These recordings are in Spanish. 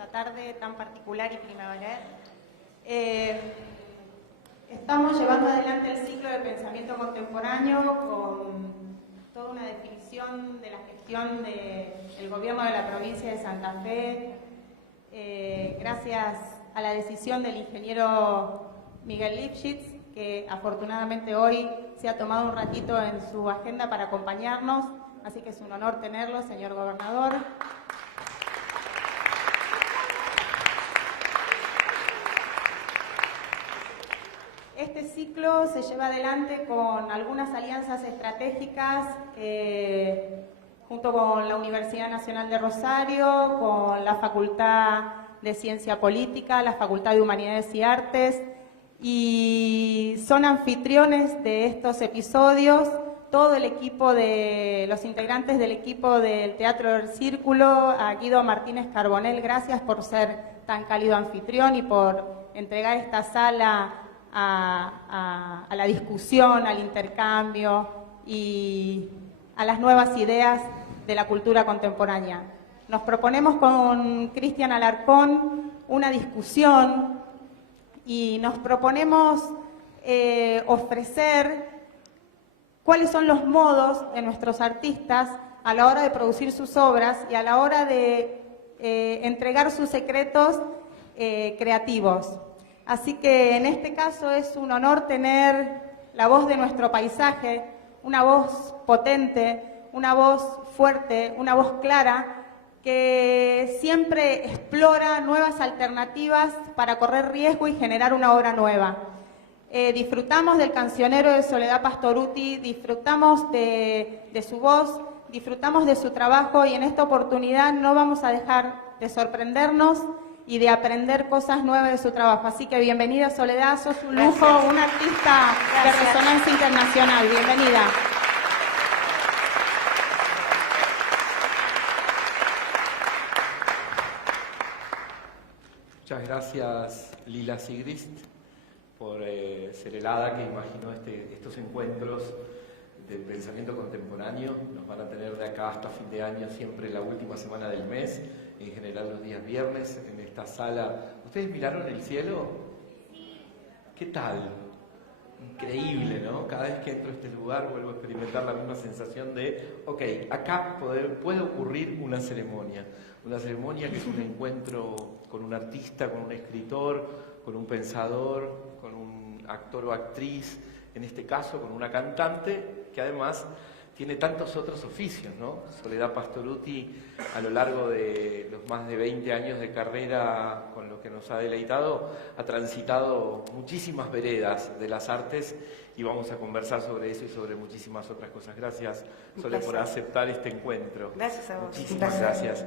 esta tarde tan particular y primaveral. Estamos llevando adelante el ciclo de pensamiento contemporáneo con toda una definición de la gestión del gobierno de la provincia de Santa Fe, gracias a la decisión del ingeniero Miguel Lipschitz, que afortunadamente hoy se ha tomado un ratito en su agenda para acompañarnos, así que es un honor tenerlo, señor gobernador. Este ciclo se lleva adelante con algunas alianzas estratégicas junto con la Universidad Nacional de Rosario, con la Facultad de Ciencia Política, la Facultad de Humanidades y Artes, y son anfitriones de estos episodios todo el equipo de los integrantes del equipo del Teatro del Círculo. A Guido Martínez Carbonell, gracias por ser tan cálido anfitrión y por entregar esta sala a la discusión, al intercambio y a las nuevas ideas de la cultura contemporánea. Nos proponemos con Cristian Alarcón una discusión y nos proponemos ofrecer cuáles son los modos de nuestros artistas a la hora de producir sus obras y a la hora de entregar sus secretos creativos. Así que en este caso es un honor tener la voz de nuestro paisaje, una voz potente, una voz fuerte, una voz clara, que siempre explora nuevas alternativas para correr riesgo y generar una obra nueva. Disfrutamos del cancionero de Soledad Pastorutti, disfrutamos de su voz, disfrutamos de su trabajo y en esta oportunidad no vamos a dejar de sorprendernos y de aprender cosas nuevas de su trabajo. Así que bienvenida, Soledad, sos un lujo, una artista de resonancia internacional. Bienvenida. Muchas gracias, Lila Sigrist, por ser el hada que imaginó estos encuentros del pensamiento contemporáneo. Nos van a tener de acá hasta fin de año, siempre la última semana del mes, en general los días viernes, en esta sala. ¿Ustedes miraron el cielo? ¿Qué tal? Increíble, ¿no? Cada vez que entro a este lugar vuelvo a experimentar la misma sensación de, ok, acá puede ocurrir una ceremonia que es un encuentro con un artista, con un escritor, con un pensador, con un actor o actriz, en este caso con una cantante que además tiene tantos otros oficios, ¿no? Soledad Pastorutti, a lo largo de los más de 20 años de carrera con lo que nos ha deleitado, ha transitado muchísimas veredas de las artes y vamos a conversar sobre eso y sobre muchísimas otras cosas. Gracias, Sole, por aceptar este encuentro. Gracias a vos. Muchísimas gracias.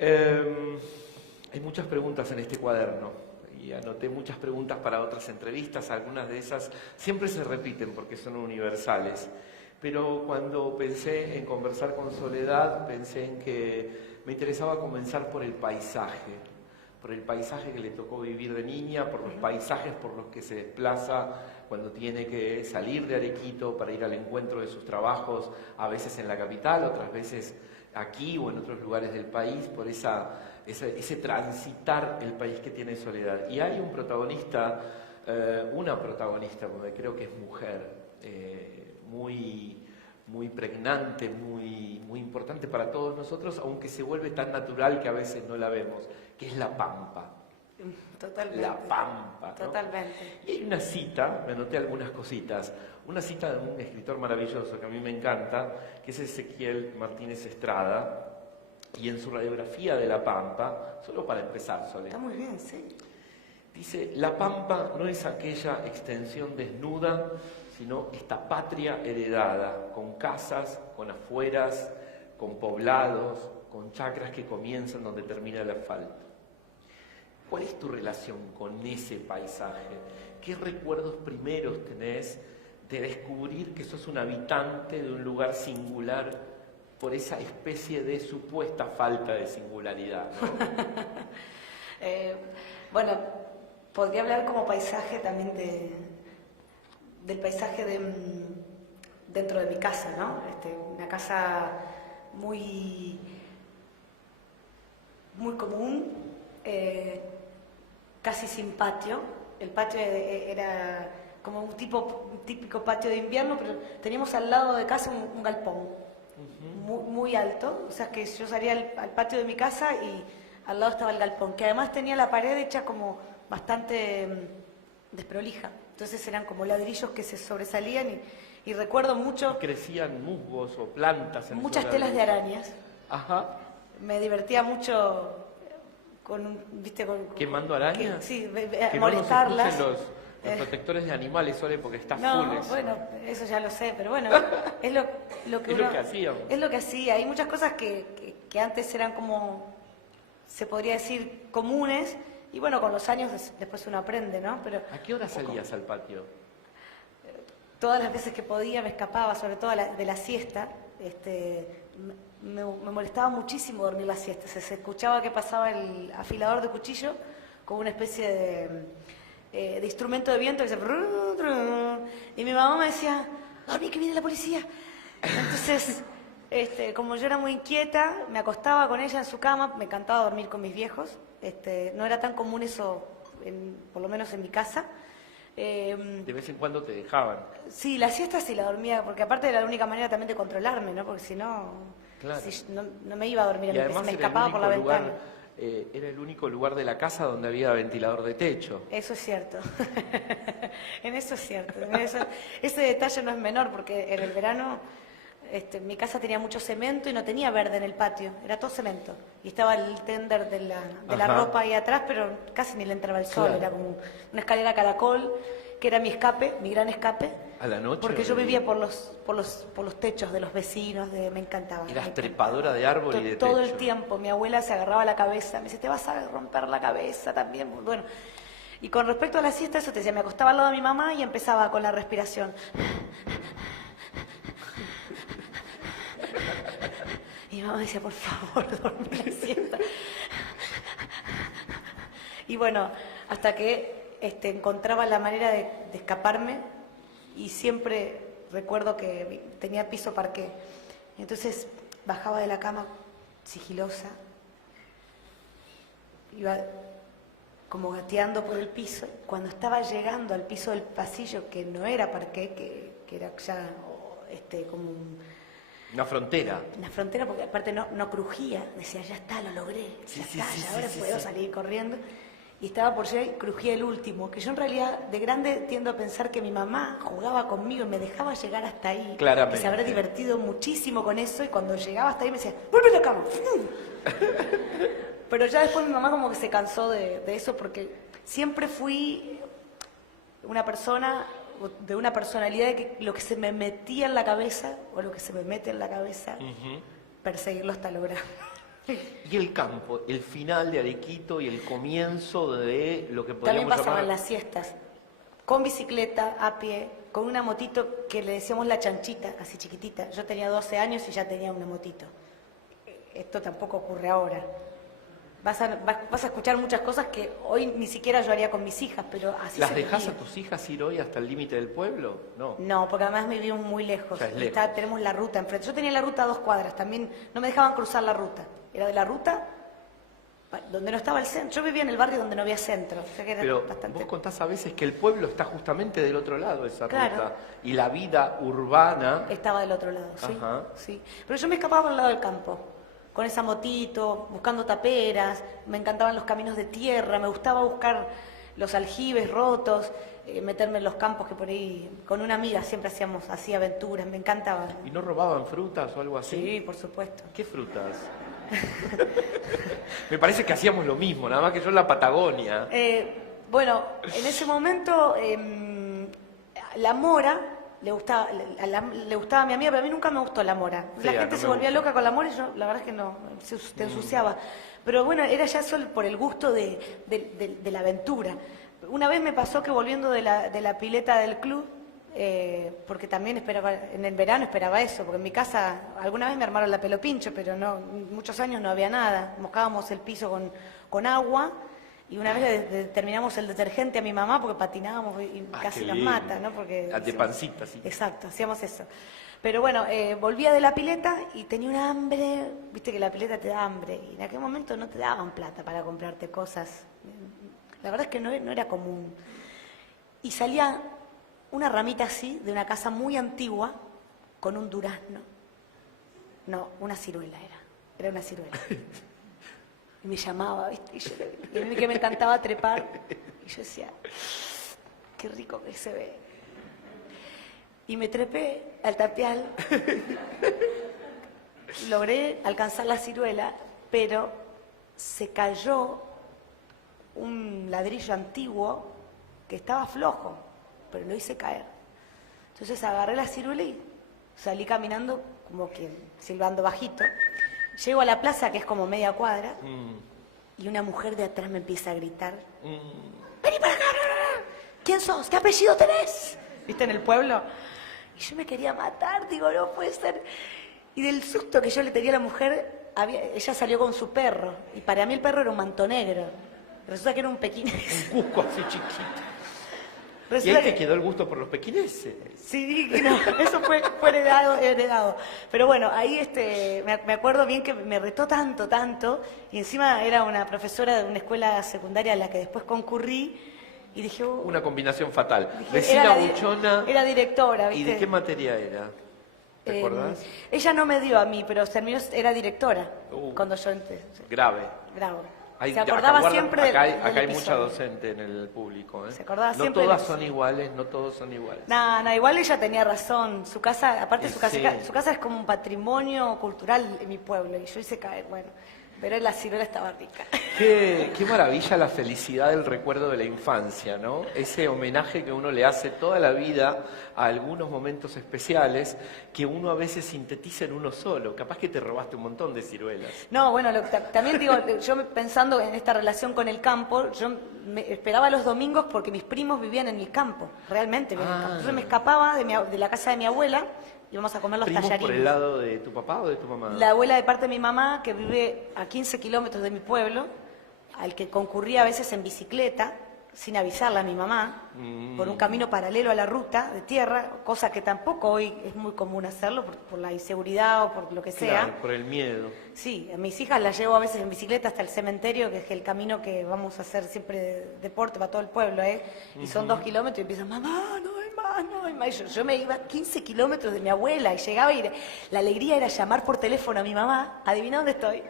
Hay muchas preguntas en este cuaderno y anoté muchas preguntas para otras entrevistas. Algunas de esas siempre se repiten porque son universales. Pero cuando pensé en conversar con Soledad, pensé en que me interesaba comenzar por el paisaje que le tocó vivir de niña, por los paisajes por los que se desplaza cuando tiene que salir de Arequito para ir al encuentro de sus trabajos, a veces en la capital, otras veces aquí o en otros lugares del país, por ese transitar el país que tiene Soledad. Y hay un protagonista, una protagonista, porque creo que es mujer, muy pregnante, muy importante para todos nosotros, aunque se vuelve tan natural que a veces no la vemos, que es la Pampa. Totalmente. La Pampa, ¿no? Totalmente. Y hay una cita, me anoté algunas cositas, una cita de un escritor maravilloso que a mí me encanta, que es Ezequiel Martínez Estrada, y en su radiografía de La Pampa, solo para empezar, Sole. Está muy bien, sí. Dice, la Pampa no es aquella extensión desnuda, sino esta patria heredada, con casas, con afueras, con poblados, con chacras que comienzan donde termina el asfalto. ¿Cuál es tu relación con ese paisaje? ¿Qué recuerdos primeros tenés de descubrir que sos un habitante de un lugar singular por esa especie de supuesta falta de singularidad, ¿no? Bueno, podría hablar como paisaje también del paisaje dentro de mi casa, ¿no? Una casa muy común, casi sin patio. El patio era como un típico patio de invierno, pero teníamos al lado de casa un galpón muy alto. O sea que yo salía al patio de mi casa y al lado estaba el galpón, que además tenía la pared hecha como bastante desprolija. Entonces eran como ladrillos que se sobresalían y recuerdo mucho... ¿Crecían musgos o plantas? Muchas telas de arañas. Ajá. Me divertía mucho ¿Quemando arañas? Sí, que molestarlas. No nos los protectores de animales, Sole, porque está no, full eso. Bueno, eso ya lo sé, pero bueno, es lo que es lo que hacíamos. Es lo que hacía. Hay muchas cosas que antes eran como, se podría decir, comunes, y bueno, con los años después uno aprende, ¿no? Pero ¿A qué hora salías al patio? Todas las veces que podía me escapaba, sobre todo de la siesta. Me molestaba muchísimo dormir la siesta. Se escuchaba que pasaba el afilador de cuchillo como una especie de instrumento de viento que se... Y mi mamá me decía, dormí que viene la policía. Entonces, como yo era muy inquieta, me acostaba con ella en su cama, me encantaba dormir con mis viejos. No era tan común eso, por lo menos en mi casa. De vez en cuando te dejaban. Sí, la siesta sí la dormía, porque aparte era la única manera también de controlarme, ¿no? Porque si no, claro. no me iba a dormir, me escapaba por la ventana. Era el único lugar de la casa donde había ventilador de techo. Eso es cierto. En eso es cierto. Ese detalle no es menor, porque en el verano mi casa tenía mucho cemento y no tenía verde en el patio, era todo cemento. Y estaba el tender de la ropa ahí atrás, pero casi ni le entraba el sol, era como una escalera caracol, que era mi escape, mi gran escape. ¿A la noche? Porque yo vivía por los techos de los vecinos, me encantaba. Eras trepadora de árbol y de techo. Todo el tiempo, mi abuela se agarraba la cabeza, me dice, te vas a romper la cabeza también. Bueno, y con respecto a la siesta, eso te decía, me acostaba al lado de mi mamá y empezaba con la respiración. Y mi mamá decía, por favor, dormí la siesta. Y bueno, hasta que encontraba la manera de escaparme, y siempre recuerdo que tenía piso parqué. Entonces bajaba de la cama sigilosa, iba como gateando por el piso. Cuando estaba llegando al piso del pasillo, que no era parqué, que era ya como una frontera. Una frontera, porque aparte no crujía. Decía, ya está, lo logré, ahora puedo salir corriendo. Y estaba por llegar y crujía el último, que yo en realidad de grande tiendo a pensar que mi mamá jugaba conmigo y me dejaba llegar hasta ahí. Claramente. Que se habrá divertido muchísimo con eso, y cuando llegaba hasta ahí me decía, ¡vuelve a la cama! Pero ya después mi mamá como que se cansó de eso, porque siempre fui una persona de una personalidad de que lo que se me metía en la cabeza, o lo que se me mete en la cabeza, perseguirlo hasta lograr. Y el campo, el final de Arequito y el comienzo de lo que podríamos También pasaban llamar... las siestas, con bicicleta, a pie, con una motito que le decíamos la chanchita, así chiquitita. Yo tenía 12 años y ya tenía una motito. Esto tampoco ocurre ahora. Vas a escuchar muchas cosas que hoy ni siquiera yo haría con mis hijas, pero así ¿Las se dejás vivía. a tus hijas ir hoy hasta el límite del pueblo? No. No, porque además vivimos muy lejos. O sea, es Y lejos. tenemos la ruta enfrente. Yo tenía la ruta a 2 cuadras, también no me dejaban cruzar la ruta. Era de la ruta donde no estaba el centro. Yo vivía en el barrio donde no había centro. O sea que era Pero bastante... vos contás a veces que el pueblo está justamente del otro lado de esa Claro. ruta. Y la vida urbana... Estaba del otro lado, sí. Ajá. Sí. Pero yo me escapaba al lado del campo, con esa motito, buscando taperas, me encantaban los caminos de tierra, me gustaba buscar los aljibes rotos, meterme en los campos, que por ahí, con una amiga siempre hacíamos así aventuras, me encantaba. ¿Y no robaban frutas o algo así? Sí, por supuesto. ¿Qué frutas? Me parece que hacíamos lo mismo, nada más que yo en la Patagonia. Bueno, en ese momento la mora le gustaba a mi amiga, pero a mí nunca me gustó la mora. Sí, La gente no se me volvía gusta. loca con la mora y yo la verdad es que no, te ensuciaba. Pero bueno, era ya solo por el gusto de la aventura. Una vez me pasó que volviendo de la pileta del club, porque también en el verano esperaba eso, porque en mi casa alguna vez me armaron la pelo pincho, pero no, muchos años no había nada. Mojábamos el piso con agua Y una vez terminamos el detergente a mi mamá porque patinábamos y casi qué nos lindo. mata, ¿no? Porque De pancita, sí. Exacto, hacíamos eso. Pero bueno, volvía de la pileta y tenía un hambre, viste que la pileta te da hambre, y en aquel momento no te daban plata para comprarte cosas. La verdad es que no era común. Y salía una ramita así, de una casa muy antigua, con un durazno. No, una ciruela era una ciruela. Y me llamaba, ¿viste? Y a mí que me encantaba trepar. Y yo decía, qué rico que se ve. Y me trepé al tapial. Logré alcanzar la ciruela, pero se cayó un ladrillo antiguo que estaba flojo, pero lo hice caer. Entonces agarré la ciruela y salí caminando como que silbando bajito. Llego a la plaza, que es como media cuadra, y una mujer de atrás me empieza a gritar. ¡Vení para acá! ¿Quién sos? ¿Qué apellido tenés? ¿Viste, en el pueblo? Y yo me quería matar, digo, no puede ser. Y del susto que yo le tenía a la mujer, ella salió con su perro. Y para mí el perro era un manto negro. Resulta que era un pequinés. Un cusco así chiquito. ¿Y Resulta ahí te quedó el gusto por los pequineses? Sí, que no, eso fue heredado. Pero bueno, ahí me acuerdo bien que me retó tanto, y encima era una profesora de una escuela secundaria a la que después concurrí, y dije... Una combinación fatal. dije, Vecina buchona. Era directora, ¿viste? ¿Y de qué materia era? ¿Te acordás? Ella no me dio a mí, pero era directora cuando yo entré. Grave. Bravo. Hay, Se acordaba acá siempre acá hay, del acá hay mucha episodio. docente en el público. Se acordaba no siempre todas del son iguales, no todos son iguales. No, igual ella tenía razón. Su casa, aparte Sí. su casa es como un patrimonio cultural en mi pueblo, y yo hice caer, bueno, pero la ciruela estaba rica. Qué maravilla la felicidad del recuerdo de la infancia, ¿no? Ese homenaje que uno le hace toda la vida a algunos momentos especiales que uno a veces sintetiza en uno solo. Capaz que te robaste un montón de ciruelas. No, bueno, también digo, yo pensando en esta relación con el campo, yo me esperaba los domingos porque mis primos vivían en el campo, realmente vivían en el campo. Entonces me escapaba de la casa de mi abuela, íbamos a comer los ¿Primos tallarines. por el lado de tu papá o de tu mamá? La abuela de parte de mi mamá, que vive a 15 kilómetros de mi pueblo, al que concurría a veces en bicicleta, sin avisarle a mi mamá, por un camino paralelo a la ruta de tierra, cosa que tampoco hoy es muy común hacerlo por la inseguridad o por lo que sea. Claro, por el miedo. Sí, a mis hijas las llevo a veces en bicicleta hasta el cementerio, que es el camino que vamos a hacer siempre de deporte para todo el pueblo, ¿eh? Y son 2 kilómetros y empiezan, mamá, no hay más, no hay más. Y yo me iba 15 kilómetros de mi abuela y llegaba y la alegría era llamar por teléfono a mi mamá, adivina dónde estoy.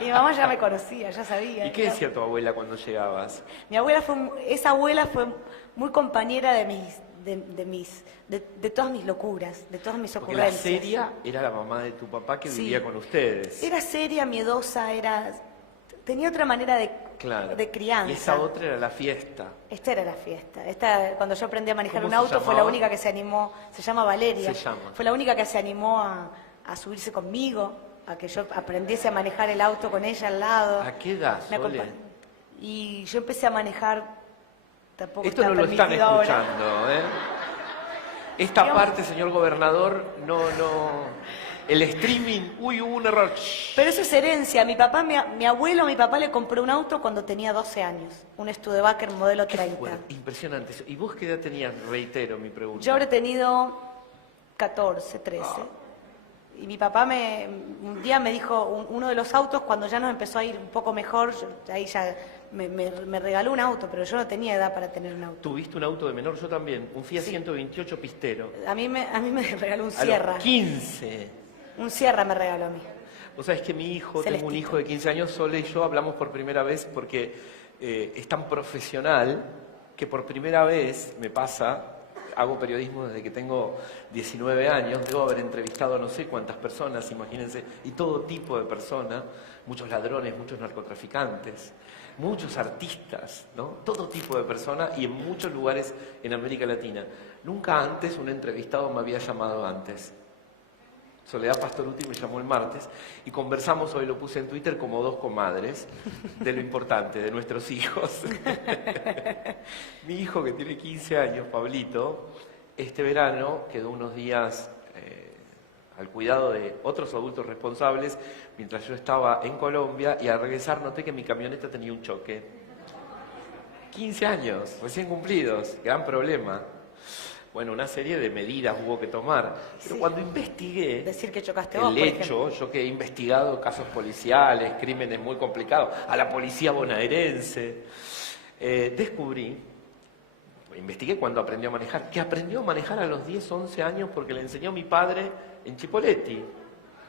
Y mi mamá ya me conocía, ya sabía. ¿Y qué decía tu abuela cuando llegabas? Mi abuela esa abuela fue muy compañera de todas mis locuras, de todas mis Porque la ocurrencias. seria era la mamá de tu papá que Sí. vivía con ustedes. Era seria, miedosa, tenía otra manera Claro. de crianza. Y esa otra era la fiesta. Esta era la fiesta. Cuando yo aprendí a manejar ¿Cómo un se auto, fue la llamaba? única que se animó, se llama Valeria. Se llama. Fue la única que se animó a subirse conmigo, a que yo aprendiese a manejar el auto con ella al lado. ¿A qué edad, Me Sole? acompañó. Y yo empecé a manejar, tampoco Esto está no lo están permitido ahora. escuchando, ¿eh? Esta Digamos- parte, señor gobernador, no. El streaming, hubo un error. Pero eso es herencia. Mi abuelo a mi papá le compró un auto cuando tenía 12 años. Un Studebaker modelo 30. Bueno, impresionante eso. ¿Y vos qué edad tenías? Reitero mi pregunta. Yo habré tenido 14, 13. Y mi papá un día me dijo, uno de los autos, cuando ya nos empezó a ir un poco mejor, ahí ya me regaló un auto, pero yo no tenía edad para tener un auto. ¿Tuviste un auto de menor? Yo también. Un Fiat 128 pistero. A mí me regaló un A Sierra. los 15. Un Sierra me regaló a mí. Vos sabés que mi hijo, tengo un Celestito. hijo de 15 años, Sole y yo hablamos por primera vez porque es tan profesional que por primera vez me pasa, hago periodismo desde que tengo 19 años, debo haber entrevistado a no sé cuántas personas, imagínense, y todo tipo de personas, muchos ladrones, muchos narcotraficantes, muchos artistas, ¿no? Todo tipo de personas y en muchos lugares en América Latina. Nunca antes un entrevistado me había llamado antes. Soledad Pastoruti me llamó el martes y conversamos, hoy lo puse en Twitter, como dos comadres, de lo importante, de nuestros hijos. Mi hijo, que tiene 15 años, Pablito, este verano quedó unos días al cuidado de otros adultos responsables mientras yo estaba en Colombia, y al regresar noté que mi camioneta tenía un choque. 15 años, recién cumplidos, gran problema. Bueno, una serie de medidas hubo que tomar. Pero Sí. cuando investigué Decir que chocaste vos, el por hecho, ejemplo. yo que he investigado casos policiales, crímenes muy complicados, a la policía bonaerense, descubrí, investigué cuando aprendió a manejar, que aprendió a manejar a los 10, 11 años porque le enseñó mi padre en Chipoleti,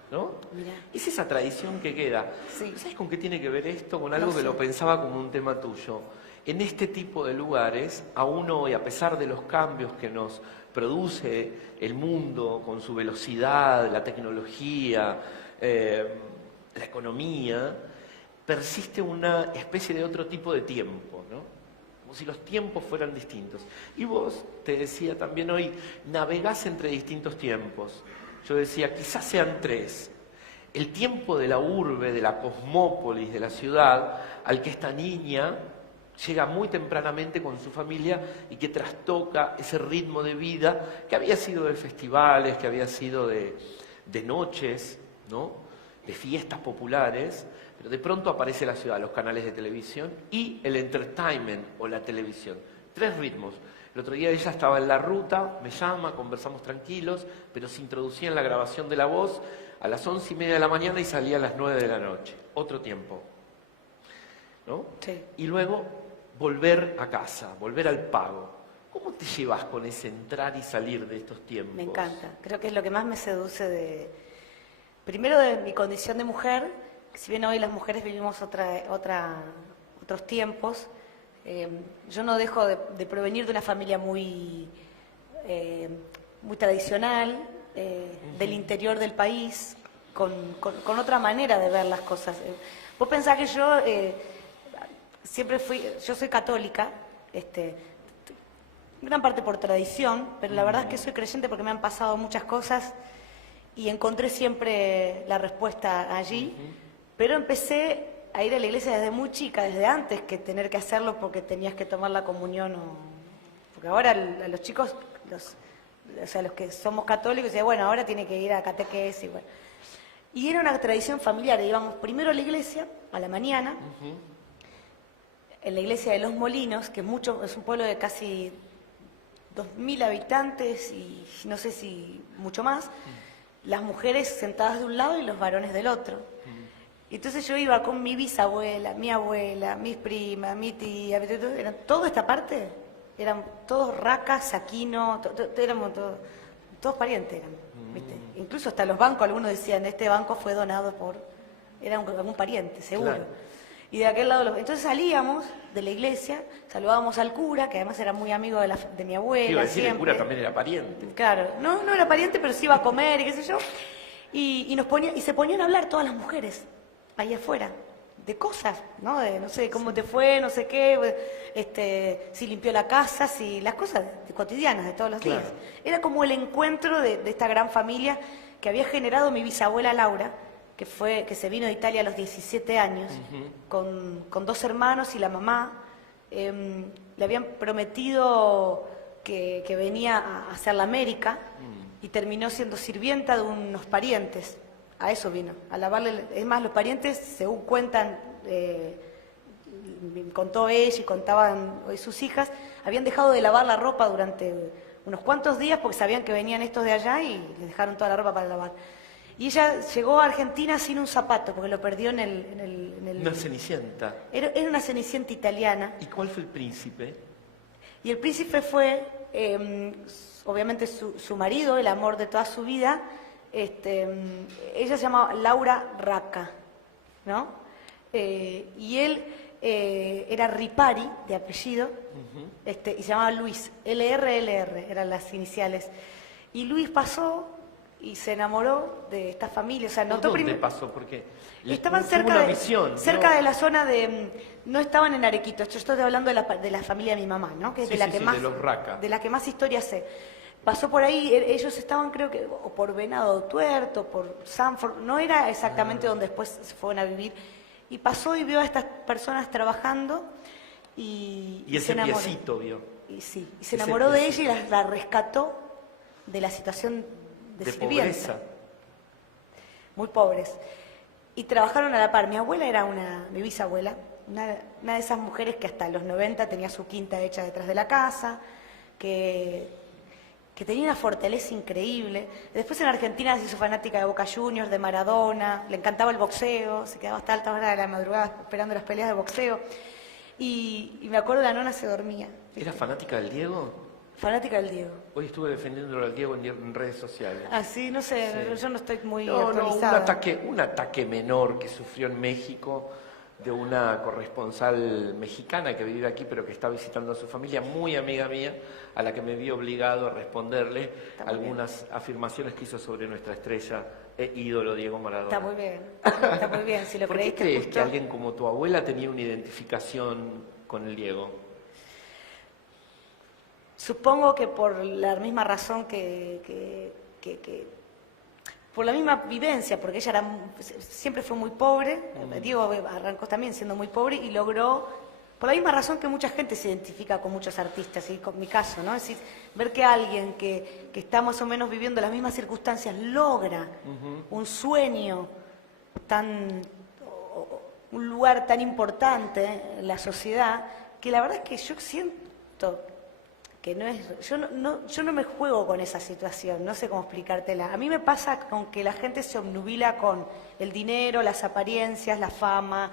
¿no? Mirá. Es esa tradición que queda. Sí. ¿Sabes con qué tiene que ver esto? Con algo No que sé. lo pensaba como un tema tuyo. En este tipo de lugares, aún hoy, a pesar de los cambios que nos produce el mundo con su velocidad, la tecnología, la economía, persiste una especie de otro tipo de tiempo, ¿no? Como si los tiempos fueran distintos. Y vos, te decía también hoy, navegás entre distintos tiempos. Yo decía, quizás sean tres. El tiempo de la urbe, de la cosmópolis, de la ciudad, al que esta niña llega muy tempranamente con su familia y que trastoca ese ritmo de vida que había sido de festivales, que había sido de noches, ¿no? De fiestas populares, pero de pronto aparece la ciudad, los canales de televisión y el entertainment o la televisión. Tres ritmos. El otro día ella estaba en la ruta, me llama, conversamos tranquilos, pero se introducía en la grabación de la voz a las 11:30 de la mañana y salía a las 9 de la noche. Otro tiempo, ¿no? Sí. Y luego volver a casa, volver al pago. ¿Cómo te llevas con ese entrar y salir de estos tiempos? Me encanta. Creo que es lo que más me seduce primero de mi condición de mujer, que si bien hoy las mujeres vivimos otros tiempos, yo no dejo de provenir de una familia muy tradicional, del interior del país, con otra manera de ver las cosas. Vos pensás que yo yo soy católica, gran parte por tradición, pero la verdad es que soy creyente porque me han pasado muchas cosas y encontré siempre la respuesta allí, pero empecé a ir a la iglesia desde muy chica, desde antes que tener que hacerlo porque tenías que tomar la comunión, porque ahora a los chicos, o sea, los que somos católicos, dicen, bueno, ahora tiene que ir a catequesis, y bueno. Y era una tradición familiar, íbamos primero a la iglesia, a la mañana, en la iglesia de Los Molinos, que es un pueblo de casi 2.000 habitantes y no sé si mucho más, las mujeres sentadas de un lado y los varones del otro. Y entonces yo iba con mi bisabuela, mi abuela, mis primas, mi tía, eran toda esta parte, eran todos racas, saquino, éramos todos parientes eran, ¿viste? Incluso hasta los bancos, algunos decían, este banco fue donado era algún pariente, seguro. Claro. Y de aquel lado, entonces salíamos de la iglesia, saludábamos al cura, que además era muy amigo de mi abuela. Iba a decir, el siempre. cura también era pariente. Claro, no era pariente, pero sí iba a comer y qué sé yo. Y se ponían a hablar todas las mujeres, ahí afuera, de cosas, ¿no? De no sé cómo te fue, no sé qué, si limpió la casa, si las cosas cotidianas de todos los días. Era como el encuentro de esta gran familia que había generado mi bisabuela Laura, que se vino de Italia a los 17 años, con 2 hermanos y la mamá. Le habían prometido que venía a hacer la América y terminó siendo sirvienta de unos parientes. A eso vino, a lavarle. Es más, los parientes, según cuentan, contó ella y contaban hoy sus hijas, habían dejado de lavar la ropa durante unos cuantos días porque sabían que venían estos de allá y les dejaron toda la ropa para lavar. Y ella llegó a Argentina sin un zapato porque lo perdió en el... Una cenicienta. Era una cenicienta italiana. ¿Y cuál fue el príncipe? Y el príncipe fue, obviamente, su marido, el amor de toda su vida. Ella se llamaba Laura Racca, ¿no? Y él era Ripari, de apellido, y se llamaba Luis. LR, eran las iniciales. Y Luis pasó y se enamoró de esta familia. O sea, notó ¿Dónde pasó? Porque estaban tuvo cerca una misión, cerca ¿no? de la zona de... No estaban en Arequito. Yo estoy hablando de la familia de mi mamá, ¿no? Que es Sí, de la sí, que sí, más... de los Racca. De la que más historia sé. Pasó por ahí, ellos estaban, creo que, o por Venado Tuerto, por Sanford, no era exactamente donde después se fueron a vivir. Y pasó y vio a estas personas trabajando y se ese enamoró. piecito vio. Y sí, se Ese enamoró de ella piecito. y la rescató de la situación de sirvienta. pobreza. muy pobres. Y trabajaron a la par. Mi abuela era mi bisabuela, una de esas mujeres que hasta los 90 tenía su quinta hecha detrás de la casa, que tenía una fortaleza increíble. Después en Argentina se hizo fanática de Boca Juniors, de Maradona, le encantaba el boxeo, se quedaba hasta altas horas de la madrugada esperando las peleas de boxeo. Y me acuerdo la nona se dormía. ¿Era fanática del Diego? Fanática del Diego. Hoy estuve defendiéndolo al Diego en redes sociales. Ah, sí, no sé, Sí. yo no estoy muy No, actualizada. un ataque menor que sufrió en México de una corresponsal mexicana que vive aquí pero que está visitando a su familia, muy amiga mía, a la que me vi obligado a responderle algunas afirmaciones que hizo sobre nuestra estrella e ídolo Diego Maradona. Está muy bien, si lo ¿Por qué creíste crees justo. que alguien como tu abuela tenía una identificación con el Diego? Supongo que por la misma razón por la misma vivencia, porque ella siempre fue muy pobre, Diego arrancó también siendo muy pobre y logró, por la misma razón que mucha gente se identifica con muchos artistas, y con mi caso, ¿no? Es decir, ver que alguien que está más o menos viviendo las mismas circunstancias logra un sueño un lugar tan importante en la sociedad, que la verdad es que yo siento que yo no me juego con esa situación, no sé cómo explicártela. A mí me pasa con que la gente se obnubila con el dinero, las apariencias, la fama,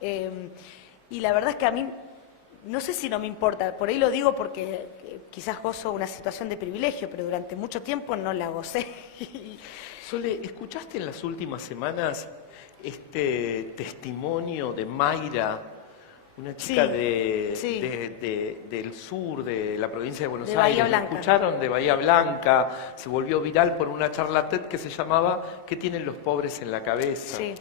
y la verdad es que a mí, no sé si no me importa, por ahí lo digo porque quizás gozo una situación de privilegio, pero durante mucho tiempo no la gocé. Sole, ¿escuchaste en las últimas semanas este testimonio de Mayra? Una chica Sí. del sur, de la provincia de Buenos De Bahía Aires. Blanca. Escucharon de Bahía Blanca, se volvió viral por una charla TED que se llamaba ¿Qué tienen los pobres en la cabeza? Sí.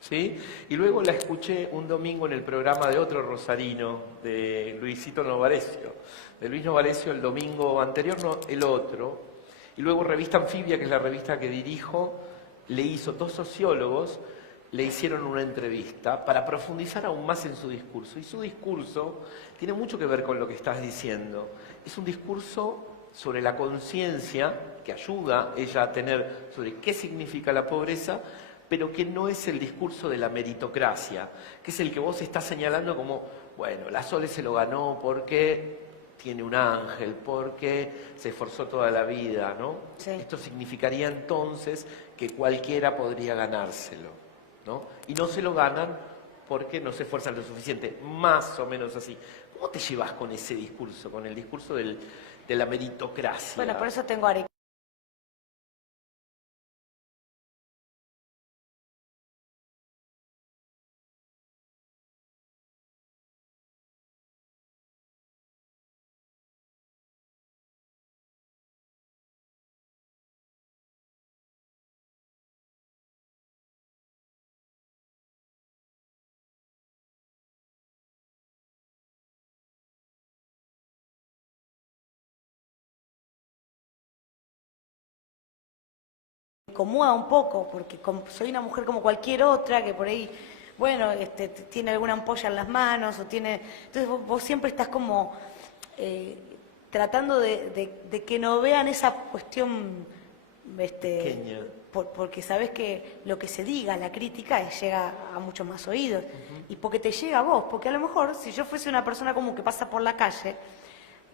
¿Sí? Y luego la escuché un domingo en el programa de otro rosarino, de Luisito Novarecio. De Luis Novarecio el domingo anterior, no, el otro. Y luego Revista Anfibia, que es la revista que dirijo, le hizo 2 sociólogos, le hicieron una entrevista para profundizar aún más en su discurso. Y su discurso tiene mucho que ver con lo que estás diciendo. Es un discurso sobre la conciencia que ayuda ella a tener sobre qué significa la pobreza, pero que no es el discurso de la meritocracia, que es el que vos estás señalando como, bueno, la Sole se lo ganó porque tiene un ángel, porque se esforzó toda la vida, ¿no? Sí. Esto significaría entonces que cualquiera podría ganárselo, ¿no? Y no se lo ganan porque no se esfuerzan lo suficiente, más o menos así. ¿Cómo te llevas con ese discurso, con el discurso de la meritocracia? Bueno, por eso tengo arequipa. Me incomoda un poco, porque soy una mujer como cualquier otra, que por ahí, bueno, tiene alguna ampolla en las manos, o tiene... Entonces vos siempre estás como tratando de que no vean esa cuestión, Pequeña. porque sabes que lo que se diga, la crítica, llega a muchos más oídos, y porque te llega a vos, porque a lo mejor, si yo fuese una persona común que pasa por la calle,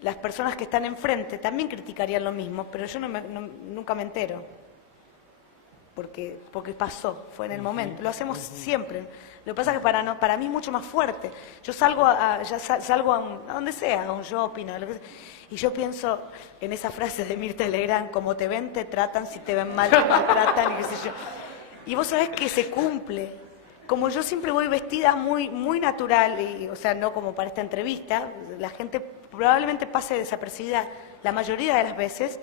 las personas que están enfrente también criticarían lo mismo, pero yo nunca me entero. Porque pasó, fue en el momento. Lo hacemos siempre. Lo que pasa es que para mí es mucho más fuerte. Yo salgo a donde sea, a un shopping, a lo que sea, y yo pienso en esa frase de Mirta Legrand, como te ven, te tratan, si te ven mal, te maltratan, y qué sé yo. Y vos sabés que se cumple. Como yo siempre voy vestida muy, muy natural, o sea, no como para esta entrevista, la gente probablemente pase desapercibida la mayoría de las veces.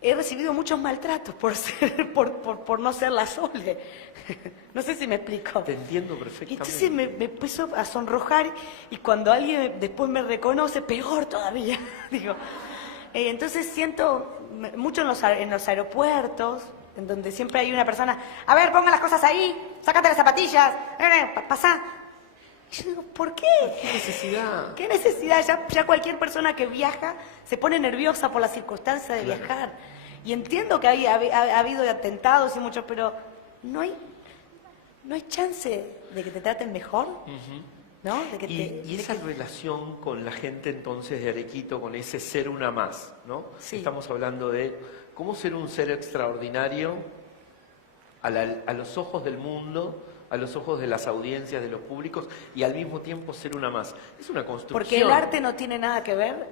He recibido muchos maltratos por no ser la Sole. No sé si me explico. Te entiendo Y perfectamente. entonces me empezó a sonrojar, y cuando alguien después me reconoce, peor todavía. Digo, entonces siento mucho en los aeropuertos, en donde siempre hay una persona, a ver, pongan las cosas ahí, sácate las zapatillas, pasá. Y yo digo, ¿por qué? ¿Qué necesidad? ¿Qué necesidad? Ya cualquier persona que viaja se pone nerviosa por la circunstancia de viajar. Y entiendo que ha habido atentados y mucho, pero no hay chance de que te traten mejor, ¿no? De que Y esa relación con la gente entonces de Arequito, con ese ser una más, ¿no? Sí. Estamos hablando de cómo ser un ser extraordinario a los ojos del mundo, a los ojos de las audiencias, de los públicos, y al mismo tiempo ser una más. Es una construcción. Porque el arte no tiene nada que ver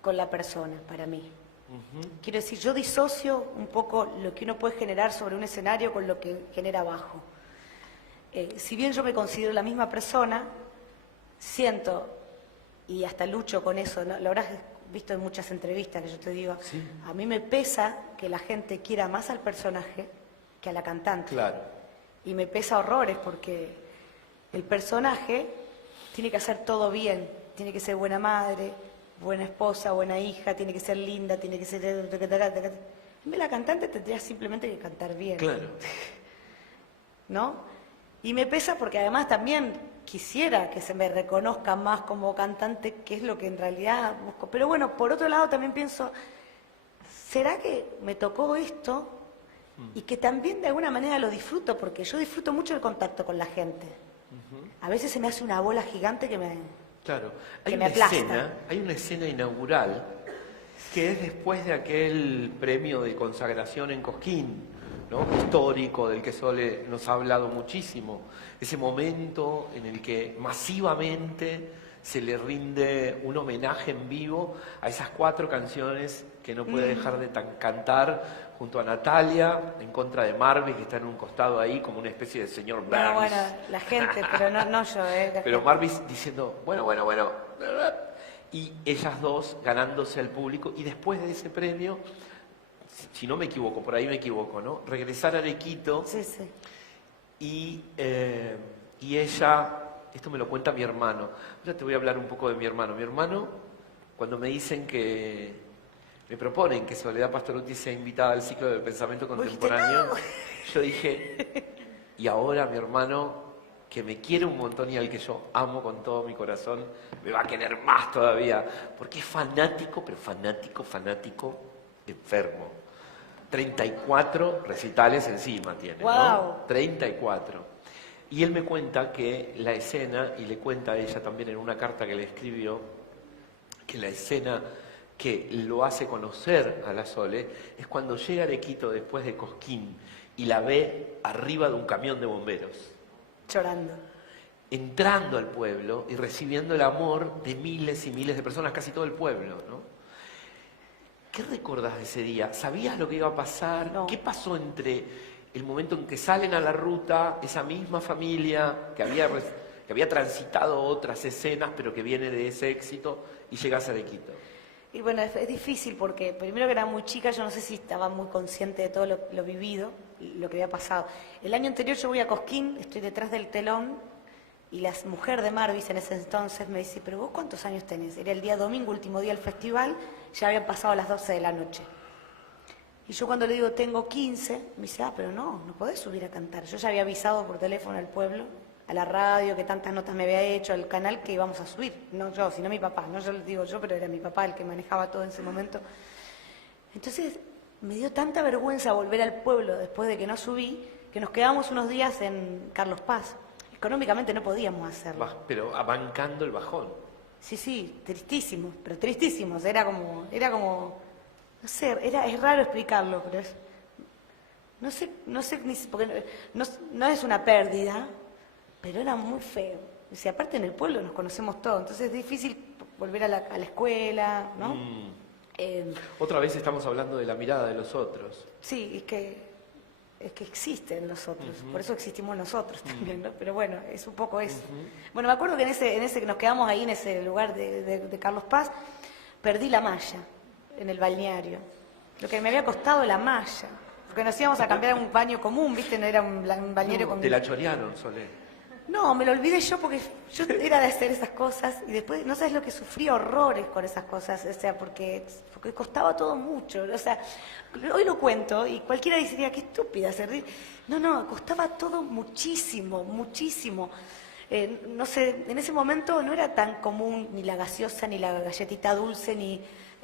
con la persona, para mí. Quiero decir, yo disocio un poco lo que uno puede generar sobre un escenario con lo que genera abajo. Si bien yo me considero la misma persona, siento, y hasta lucho con eso, ¿no? Lo habrás visto en muchas entrevistas que yo te digo, Sí. a mí me pesa que la gente quiera más al personaje que a la cantante. Claro. Y me pesa horrores porque el personaje tiene que hacer todo bien, tiene que ser buena madre, buena esposa, buena hija, tiene que ser linda, tiene que ser... En vez la cantante tendría simplemente que cantar bien. Claro. ¿No? Y me pesa porque además también quisiera que se me reconozca más como cantante, que es lo que en realidad busco. Pero bueno, por otro lado también pienso, ¿será que me tocó esto? Y que también de alguna manera lo disfruto, porque yo disfruto mucho el contacto con la gente. A veces se me hace una bola gigante que me... Claro, que me aplasta. hay una escena inaugural que es después de aquel premio de consagración en Cosquín, ¿no? Histórico, del que Sole nos ha hablado muchísimo. Ese momento en el que masivamente se le rinde un homenaje en vivo a esas 4 canciones que no puede dejar de cantar junto a Natalia, en contra de Marvis, que está en un costado ahí como una especie de señor Burns. No, bueno, la gente, pero no yo, Pero Marvis diciendo, bueno, y ellas dos ganándose al público, y después de ese premio, si no me equivoco, por ahí me equivoco, ¿no? Regresar a Arequito, Sí, sí. y ella, esto me lo cuenta mi hermano, ya te voy a hablar un poco de mi hermano. Mi hermano, cuando me dicen que me proponen que Soledad Pastorutti sea invitada al ciclo de pensamiento contemporáneo, yo dije, y ahora mi hermano, que me quiere un montón y al que yo amo con todo mi corazón, me va a querer más todavía, porque es fanático, pero fanático, enfermo. 34 recitales encima tiene, Wow. ¿no? 34. Y él me cuenta que la escena, y le cuenta a ella también en una carta que le escribió, que la escena que lo hace conocer a la Sole es cuando llega a Arequito después de Cosquín y la ve arriba de un camión de bomberos, Llorando. entrando al pueblo y recibiendo el amor de miles y miles de personas, casi todo el pueblo, ¿no? ¿Qué recordás de ese día? ¿Sabías lo que iba a pasar? No. ¿Qué pasó entre el momento en que salen a la ruta, esa misma familia que había transitado otras escenas, pero que viene de ese éxito, y llegas a Arequito? Y bueno, es difícil porque primero que era muy chica, yo no sé si estaba muy consciente de todo lo vivido, lo que había pasado. El año anterior yo voy a Cosquín, estoy detrás del telón, y la mujer de Marvis en ese entonces me dice, ¿pero vos cuántos años tenés? Era el día domingo, último día del festival, ya habían pasado las 12 de la noche. Y yo cuando le digo, tengo 15, me dice, pero no podés subir a cantar. Yo ya había avisado por teléfono al pueblo, a la radio, que tantas notas me había hecho, al canal, que íbamos a subir. No yo, sino mi papá. No yo lo digo yo, pero era mi papá el que manejaba todo en ese momento. Entonces, me dio tanta vergüenza volver al pueblo después de que no subí, que nos quedamos unos días en Carlos Paz. Económicamente no podíamos hacerlo. Pero abancando el bajón. Sí, tristísimo, pero tristísimos. Era como, no sé, es raro explicarlo, pero es, no sé, porque no es una pérdida, pero era muy feo. O sea, aparte en el pueblo nos conocemos todos, entonces es difícil volver a la escuela, ¿no? Otra vez estamos hablando de la mirada de los otros. Sí, es que existen los otros, por eso existimos nosotros también, ¿no? Pero bueno, es un poco eso. Bueno, me acuerdo que en ese que nos quedamos ahí, en ese lugar de Carlos Paz, perdí la malla en el balneario. Lo que me había costado la malla, porque nos íbamos a cambiar a un baño común, ¿viste? No era un bañero con... Te la chorearon, Solé. No, me lo olvidé yo porque yo era de hacer esas cosas y después no sabes lo que sufrí horrores con esas cosas, o sea, porque costaba todo mucho, o sea, hoy lo cuento y cualquiera diría, qué estúpida, se ríe. No, costaba todo muchísimo. no sé, en ese momento no era tan común ni la gaseosa, ni la galletita dulce, ni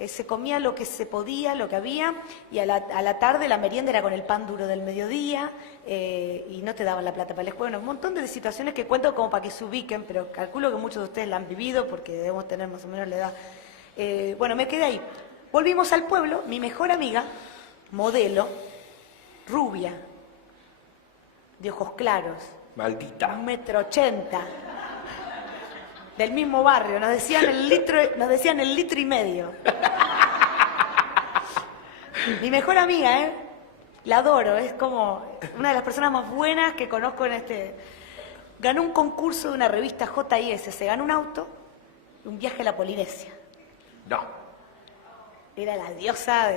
se comía lo que se podía, lo que había, y a la tarde la merienda era con el pan duro del mediodía, y no te daban la plata para la escuela. Bueno, un montón de situaciones que cuento como para que se ubiquen, pero calculo que muchos de ustedes la han vivido porque debemos tener más o menos la edad. Bueno, me quedé ahí. Volvimos al pueblo, mi mejor amiga, modelo, rubia, de ojos claros, Maldita. 1,80 m, del mismo barrio, nos decían el litro y medio. Mi mejor amiga, la adoro, es como una de las personas más buenas que conozco en este... Ganó un concurso de una revista JIS, se ganó un auto, un viaje a la Polinesia. No. Era la diosa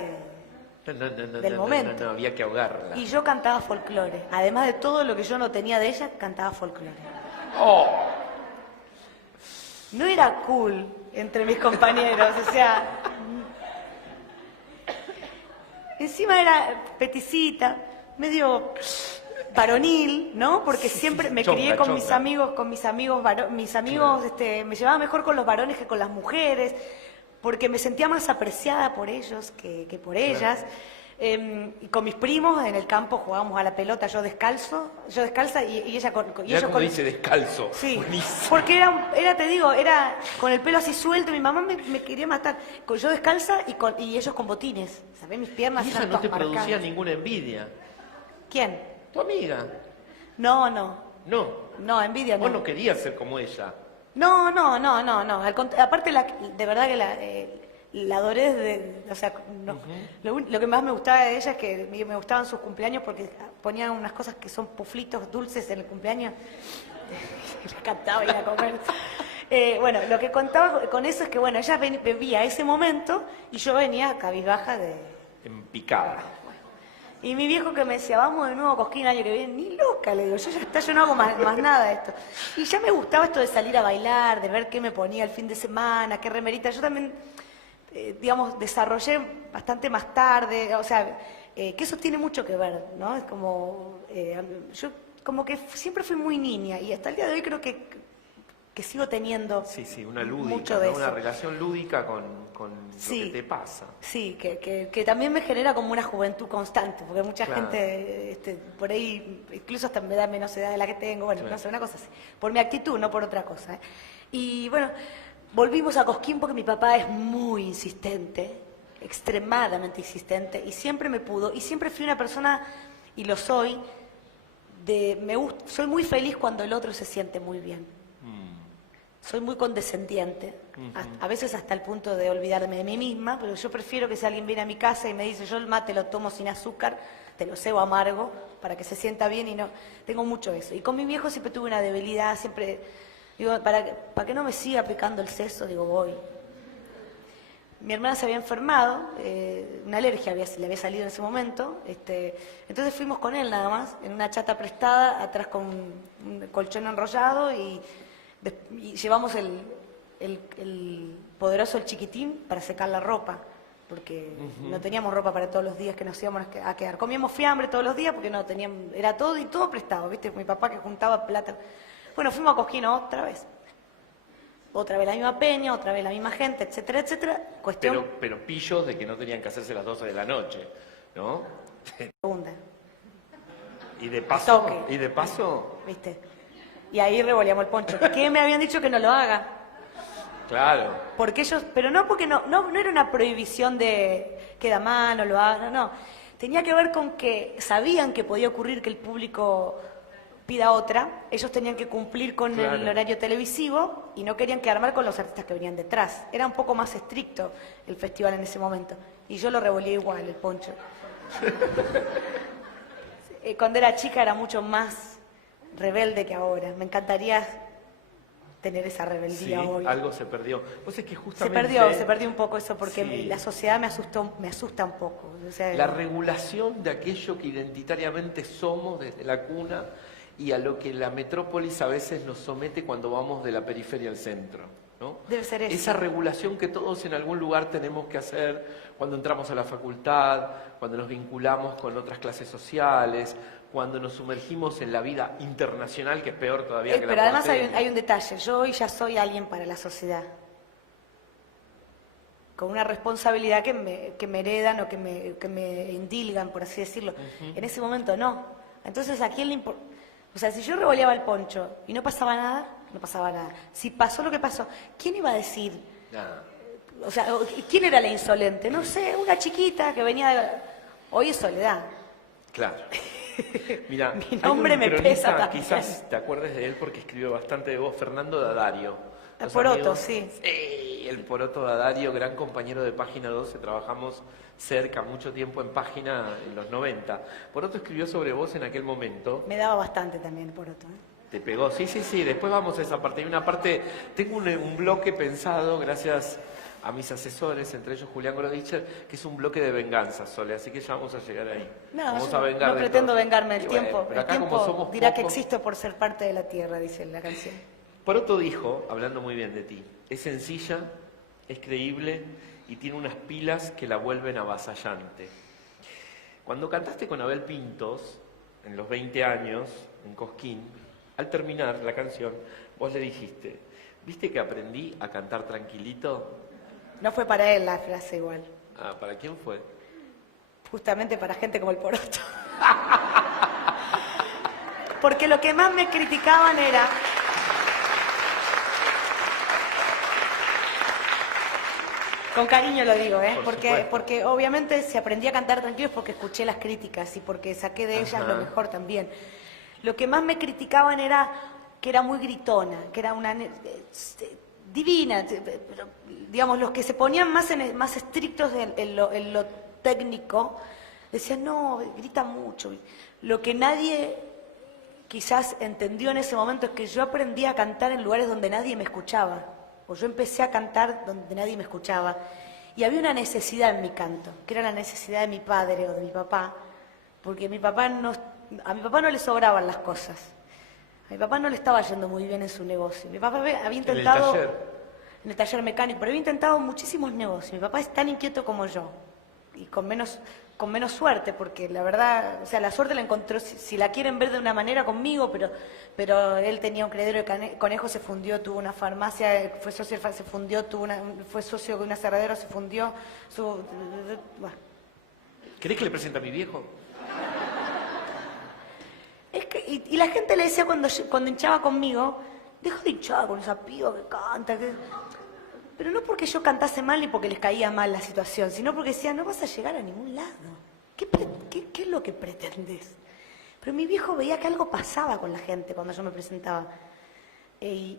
del momento. No, había que ahogarla. Y yo cantaba folclore. Además de todo lo que yo no tenía de ella, cantaba folclore. ¡Oh! No era cool entre mis compañeros, o sea... Encima era peticita, medio varonil, ¿no? Porque siempre me crié con mis amigos, me llevaba mejor con los varones que con las mujeres, porque me sentía más apreciada por ellos que por ellas. Y con mis primos en el campo jugábamos a la pelota, yo descalza y ella con... Y Mirá ellos cómo con... dice descalzo. Sí, buenísimo. porque era con el pelo así suelto, mi mamá me quería matar. Yo descalza y ellos con botines, ¿sabés? Mis piernas Y eso eran no te todas producía marcadas. ninguna envidia. ¿Quién? Tu amiga. No, No. envidia no. Vos no querías ser como ella. No. Aparte, de verdad que la adoré desde... O sea, no. Lo que más me gustaba de ella es que me gustaban sus cumpleaños porque ponían unas cosas que son puflitos dulces en el cumpleaños. Les encantaba ir a comer. Bueno, lo que contaba con eso es que, bueno, ella bebía ese momento y yo venía cabizbaja de... En picada. Y mi viejo que me decía, vamos de nuevo a Cosquín el año que viene, ni loca, le digo, yo no hago más nada de esto. Y ya me gustaba esto de salir a bailar, de ver qué me ponía el fin de semana, qué remerita. Yo también, digamos, desarrollé bastante más tarde, o sea, que eso tiene mucho que ver, ¿no? Es como, yo como que siempre fui muy niña y hasta el día de hoy creo que sigo teniendo Sí, una lúdica, mucho de ¿no? Una eso. relación lúdica con Sí. lo que te pasa. Sí, que también me genera como una juventud constante, porque mucha Claro. gente por ahí, incluso hasta me da menos edad de la que tengo, bueno, Claro. no sé, una cosa así, por mi actitud, no por otra cosa. Y bueno, volvimos a Cosquín porque mi papá es muy insistente, extremadamente insistente, y siempre me pudo, y siempre fui una persona, y lo soy, soy muy feliz cuando el otro se siente muy bien. Soy muy condescendiente, a veces hasta el punto de olvidarme de mí misma, pero yo prefiero que si alguien viene a mi casa y me dice, yo el mate lo tomo sin azúcar, te lo cebo amargo, para que se sienta bien y no... Tengo mucho eso. Y con mi viejo siempre tuve una debilidad, siempre... Digo, para que no me siga picando el seso, digo, voy. Mi hermana se había enfermado, una alergia le había salido en ese momento, entonces fuimos con él nada más, en una chata prestada, atrás con un colchón enrollado y llevamos el poderoso, el chiquitín, para secar la ropa, porque no teníamos ropa para todos los días que nos íbamos a quedar. Comíamos fiambre todos los días porque no teníamos, era todo prestado, ¿viste? Mi papá que juntaba plata. Bueno, fuimos a Cosquín otra vez la misma peña, otra vez la misma gente, etcétera, etcétera. Cuestión Pero pillos de que no tenían que hacerse las 12 de la noche, ¿no? segunda, Y de paso, toque. ¿Viste? Y ahí revoleamos el poncho. ¿Qué me habían dicho que no lo haga? claro. Porque ellos, pero no porque no era una prohibición de queda mal, no lo haga, no. Tenía que ver con que sabían que podía ocurrir que el público pida otra, ellos tenían que cumplir con Claro. el horario televisivo y no querían quedar mal con los artistas que venían detrás. Era un poco más estricto el festival en ese momento. Y yo lo revolví igual, el poncho. Cuando era chica era mucho más rebelde que ahora. Me encantaría tener esa Sí, rebeldía hoy. algo se perdió. Vos es que Se justamente... se perdió un poco eso porque Sí. la sociedad me asusta un poco. O sea, La regulación de aquello que identitariamente somos desde la cuna y a lo que la metrópolis a veces nos somete cuando vamos de la periferia al centro. ¿no? Debe ser eso. Esa regulación que todos en algún lugar tenemos que hacer cuando entramos a la facultad, cuando nos vinculamos con otras clases sociales, cuando nos sumergimos en la vida internacional, que es peor todavía que la Pero además pandemia. hay un detalle, yo hoy ya soy alguien para la sociedad, con una responsabilidad que me heredan o que me indilgan, por así decirlo. En ese momento no. Entonces, ¿a quién le importa? O sea, si yo revoleaba el poncho y no pasaba nada, no pasaba nada. Si pasó lo que pasó, ¿quién iba a decir? Nada. O sea, ¿quién era la insolente? No sé, una chiquita que venía de... Hoy es Soledad. Claro. Mira, Mi hay nombre un me cronista, pesa también. quizás te acuerdes de él porque escribió bastante de vos, Fernando D'Addario. El ¿Los Poroto, amigos? sí. Sí, el Poroto D'Addario, gran compañero de Página 12, trabajamos cerca, mucho tiempo en Página en los 90. Poroto escribió sobre vos en aquel momento. Me daba bastante también Poroto. Te pegó, sí, después vamos a esa parte. Hay una parte, tengo un bloque pensado, gracias a mis asesores, entre ellos Julián Grodicher, que es un bloque de venganza, Sole, así que ya vamos a llegar ahí. No, vamos yo a vengar no de pretendo todo. vengarme. Y El bueno, tiempo, pero el acá como tiempo somos dirá que pocos- existo por ser parte de la tierra, dice la canción. Poroto dijo, hablando muy bien de ti, es sencilla, es creíble y tiene unas pilas que la vuelven avasallante. Cuando cantaste con Abel Pintos, en los 20 años, en Cosquín, al terminar la canción, vos le dijiste, ¿viste que aprendí a cantar tranquilito? No fue para él la frase igual, Ah, ¿para quién fue? justamente para gente como el Poroto. Porque lo que más me criticaban era... Con cariño lo digo, Por porque, supuesto. porque obviamente si aprendí a cantar tranquilo es porque escuché las críticas y porque saqué de ellas Ajá. lo mejor también. Lo que más me criticaban era que era muy gritona, que era una divina, pero, digamos, los que se ponían más estrictos en lo técnico, decían, no, grita mucho. Lo que nadie quizás entendió en ese momento es que yo aprendí a cantar en lugares donde nadie me escuchaba. O yo empecé a cantar donde nadie me escuchaba. Y había una necesidad en mi canto, que era la necesidad de mi padre o de mi papá, porque a mi papá no le sobraban las cosas. A mi papá no le estaba yendo muy bien en su negocio. Mi papá había intentado... taller. En el taller mecánico, pero había intentado muchísimos negocios. Mi papá es tan inquieto como yo, y con menos suerte, porque la verdad, o sea, la suerte la encontró, si la quieren ver de una manera conmigo, pero él tenía un criadero de conejos, se fundió, tuvo una farmacia, fue socio, se fundió, fue socio de un aserradero, se fundió, bueno. ¿Querés que le presente a mi viejo? Es que, y la gente le decía cuando hinchaba conmigo, deja de hinchar con esa piba que canta, pero no porque yo cantase mal ni porque les caía mal la situación, sino porque decían, no vas a llegar a ningún lado. ¿Qué es lo que pretendes? Pero mi viejo veía que algo pasaba con la gente cuando yo me presentaba. Y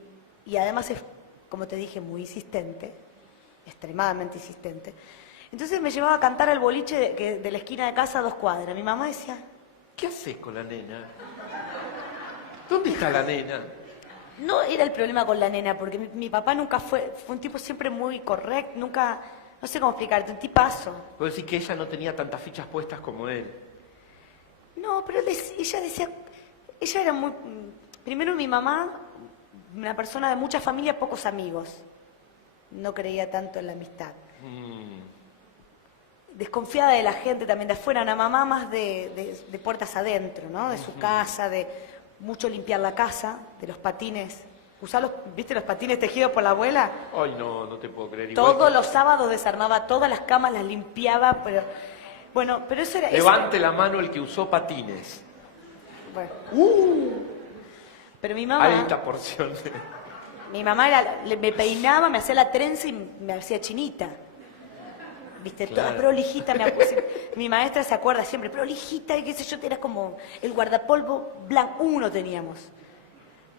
además es, como te dije, muy insistente, extremadamente insistente. Entonces me llevaba a cantar al boliche de la esquina de casa a 2 cuadras. Mi mamá decía, ¿Qué haces con la nena? ¿Dónde está la nena? no era el problema con la nena, porque mi papá nunca fue un tipo siempre muy correcto, nunca, no sé cómo explicarte, un tipazo. Puedo decir que ella no tenía tantas fichas puestas como él. No, pero ella decía, ella era muy, primero mi mamá, una persona de mucha familia, pocos amigos, no creía tanto en la amistad. Desconfiada de la gente también de afuera, una mamá más de puertas adentro, ¿no? De su casa, de mucho limpiar la casa, de los patines. ¿Viste los patines tejidos por la abuela? Ay, no te puedo creer. Igual Todos que- los sábados desarmaba todas las camas, las limpiaba, pero... Bueno, pero eso era... Levante la mano el que usó patines. Bueno. Pero mi mamá... Alta porción. Mi mamá me peinaba, me hacía la trenza y me hacía chinita. Viste, toda Claro. prolijita. Mi maestra se acuerda siempre, prolijita, y qué sé yo, era como el guardapolvo blanco. Uno teníamos.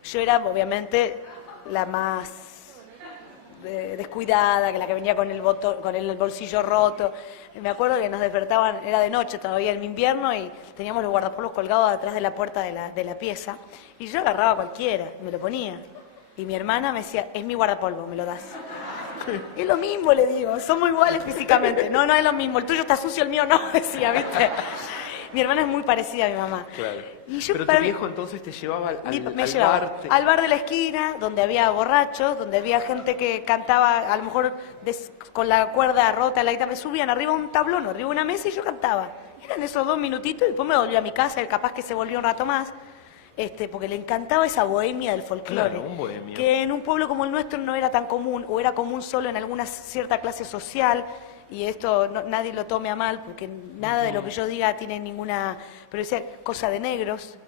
Yo era, obviamente, la más descuidada, que la que venía con el bolsillo roto. Me acuerdo que nos despertaban, era de noche todavía en invierno, y teníamos los guardapolvos colgados atrás de la puerta de la pieza. Y yo agarraba a cualquiera, y me lo ponía. Y mi hermana me decía, es mi guardapolvo, me lo das. Es lo mismo, le digo, somos iguales físicamente. No es lo mismo, el tuyo está sucio, el mío no, decía, ¿viste? Mi hermana es muy parecida a mi mamá. Claro. Y yo Pero para- tu viejo entonces te llevaba me al llevaba bar. al bar de la esquina, donde había borrachos, donde había gente que cantaba, a lo mejor con la cuerda rota, la guitarra, me subían arriba un tablón, arriba una mesa y yo cantaba. Eran esos 2 minutitos y después me volví a mi casa, capaz que se volvió un rato más, porque le encantaba esa bohemia del folclore. Claro, un bohemio. Que en un pueblo como el nuestro no era tan común, o era común solo en alguna cierta clase social, y esto nadie lo tome a mal, porque nada de lo que yo diga tiene ninguna, pero decía, cosa de negros,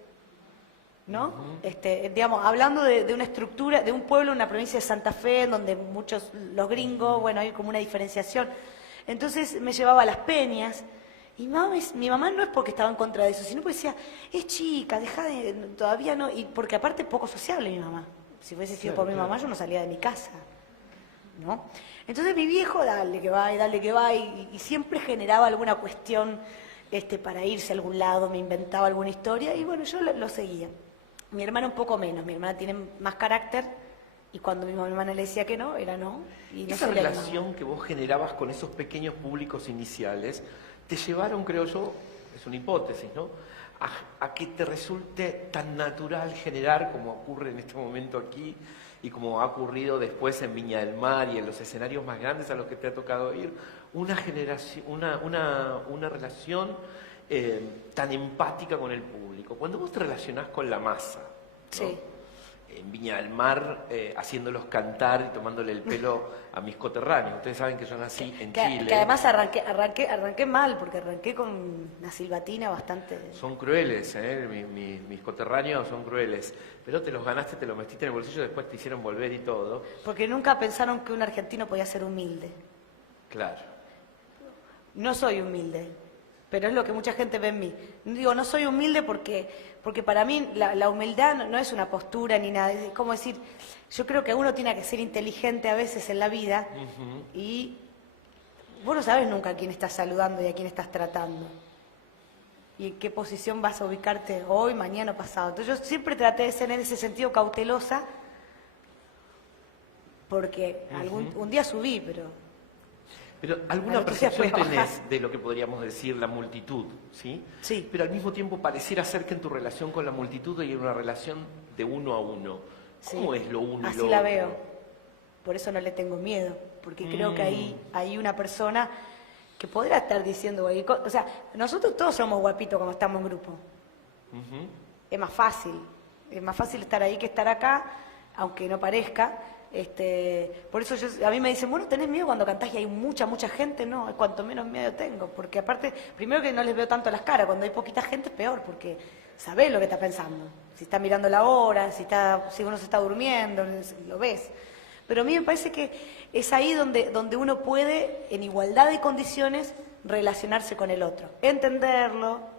¿no? Digamos, hablando de una estructura, de un pueblo, una provincia de Santa Fe, donde muchos, los gringos, bueno, hay como una diferenciación. Entonces me llevaba a las peñas, y mi mamá no es porque estaba en contra de eso, sino porque decía, es chica, deja de, todavía no, y porque aparte poco sociable mi mamá. Si hubiese sido por mi mamá, yo no salía de mi casa, ¿no? Entonces mi viejo, dale que va, y siempre generaba alguna cuestión para irse a algún lado, me inventaba alguna historia, y bueno, yo lo seguía. Mi hermana un poco menos, mi hermana tiene más carácter, y cuando mi hermana le decía que no, era no. Y no Esa se le animaba. relación que vos generabas con esos pequeños públicos iniciales, te llevaron, creo yo, es una hipótesis, ¿no? A que te resulte tan natural generar, como ocurre en este momento aquí, y como ha ocurrido después en Viña del Mar y en los escenarios más grandes a los que te ha tocado ir, una relación tan empática con el público. Cuando vos te relacionás con la masa, ¿no? Sí. En Viña del Mar, haciéndolos cantar y tomándole el pelo a mis coterráneos. Ustedes saben que yo nací en Chile. Que además arranqué mal, porque arranqué con una silbatina bastante... Son crueles, mis coterráneos son crueles. Pero te los ganaste, te los metiste en el bolsillo, después te hicieron volver y todo. Porque nunca pensaron que un argentino podía ser humilde. Claro. No soy humilde, pero es lo que mucha gente ve en mí. Digo, no soy humilde porque para mí la humildad no es una postura ni nada. Es como decir, yo creo que uno tiene que ser inteligente a veces en la vida y vos no sabes nunca a quién estás saludando y a quién estás tratando. Y en qué posición vas a ubicarte hoy, mañana o pasado. Entonces yo siempre traté de ser en ese sentido cautelosa porque un día subí, Pero alguna Al otro día percepción fue a bajar. tenés de lo que podríamos decir la multitud, ¿sí? Sí. Pero al mismo tiempo pareciera ser que en tu relación con la multitud hay una relación de uno a uno. ¿Cómo es lo uno y Así lo la otro? veo. Por eso no le tengo miedo, porque creo que ahí hay una persona que podrá estar diciendo cualquier cosa. O sea, nosotros todos somos guapitos cuando estamos en grupo. Es más fácil estar ahí que estar acá, aunque no parezca. Por eso a mí me dicen, bueno, ¿tenés miedo cuando cantás y hay mucha gente? No, es cuanto menos miedo tengo, porque aparte, primero que no les veo tanto las caras, cuando hay poquita gente es peor, porque sabés lo que está pensando, si está mirando la hora, si uno se está durmiendo, lo ves. Pero a mí me parece que es ahí donde uno puede, en igualdad de condiciones, relacionarse con el otro, entenderlo,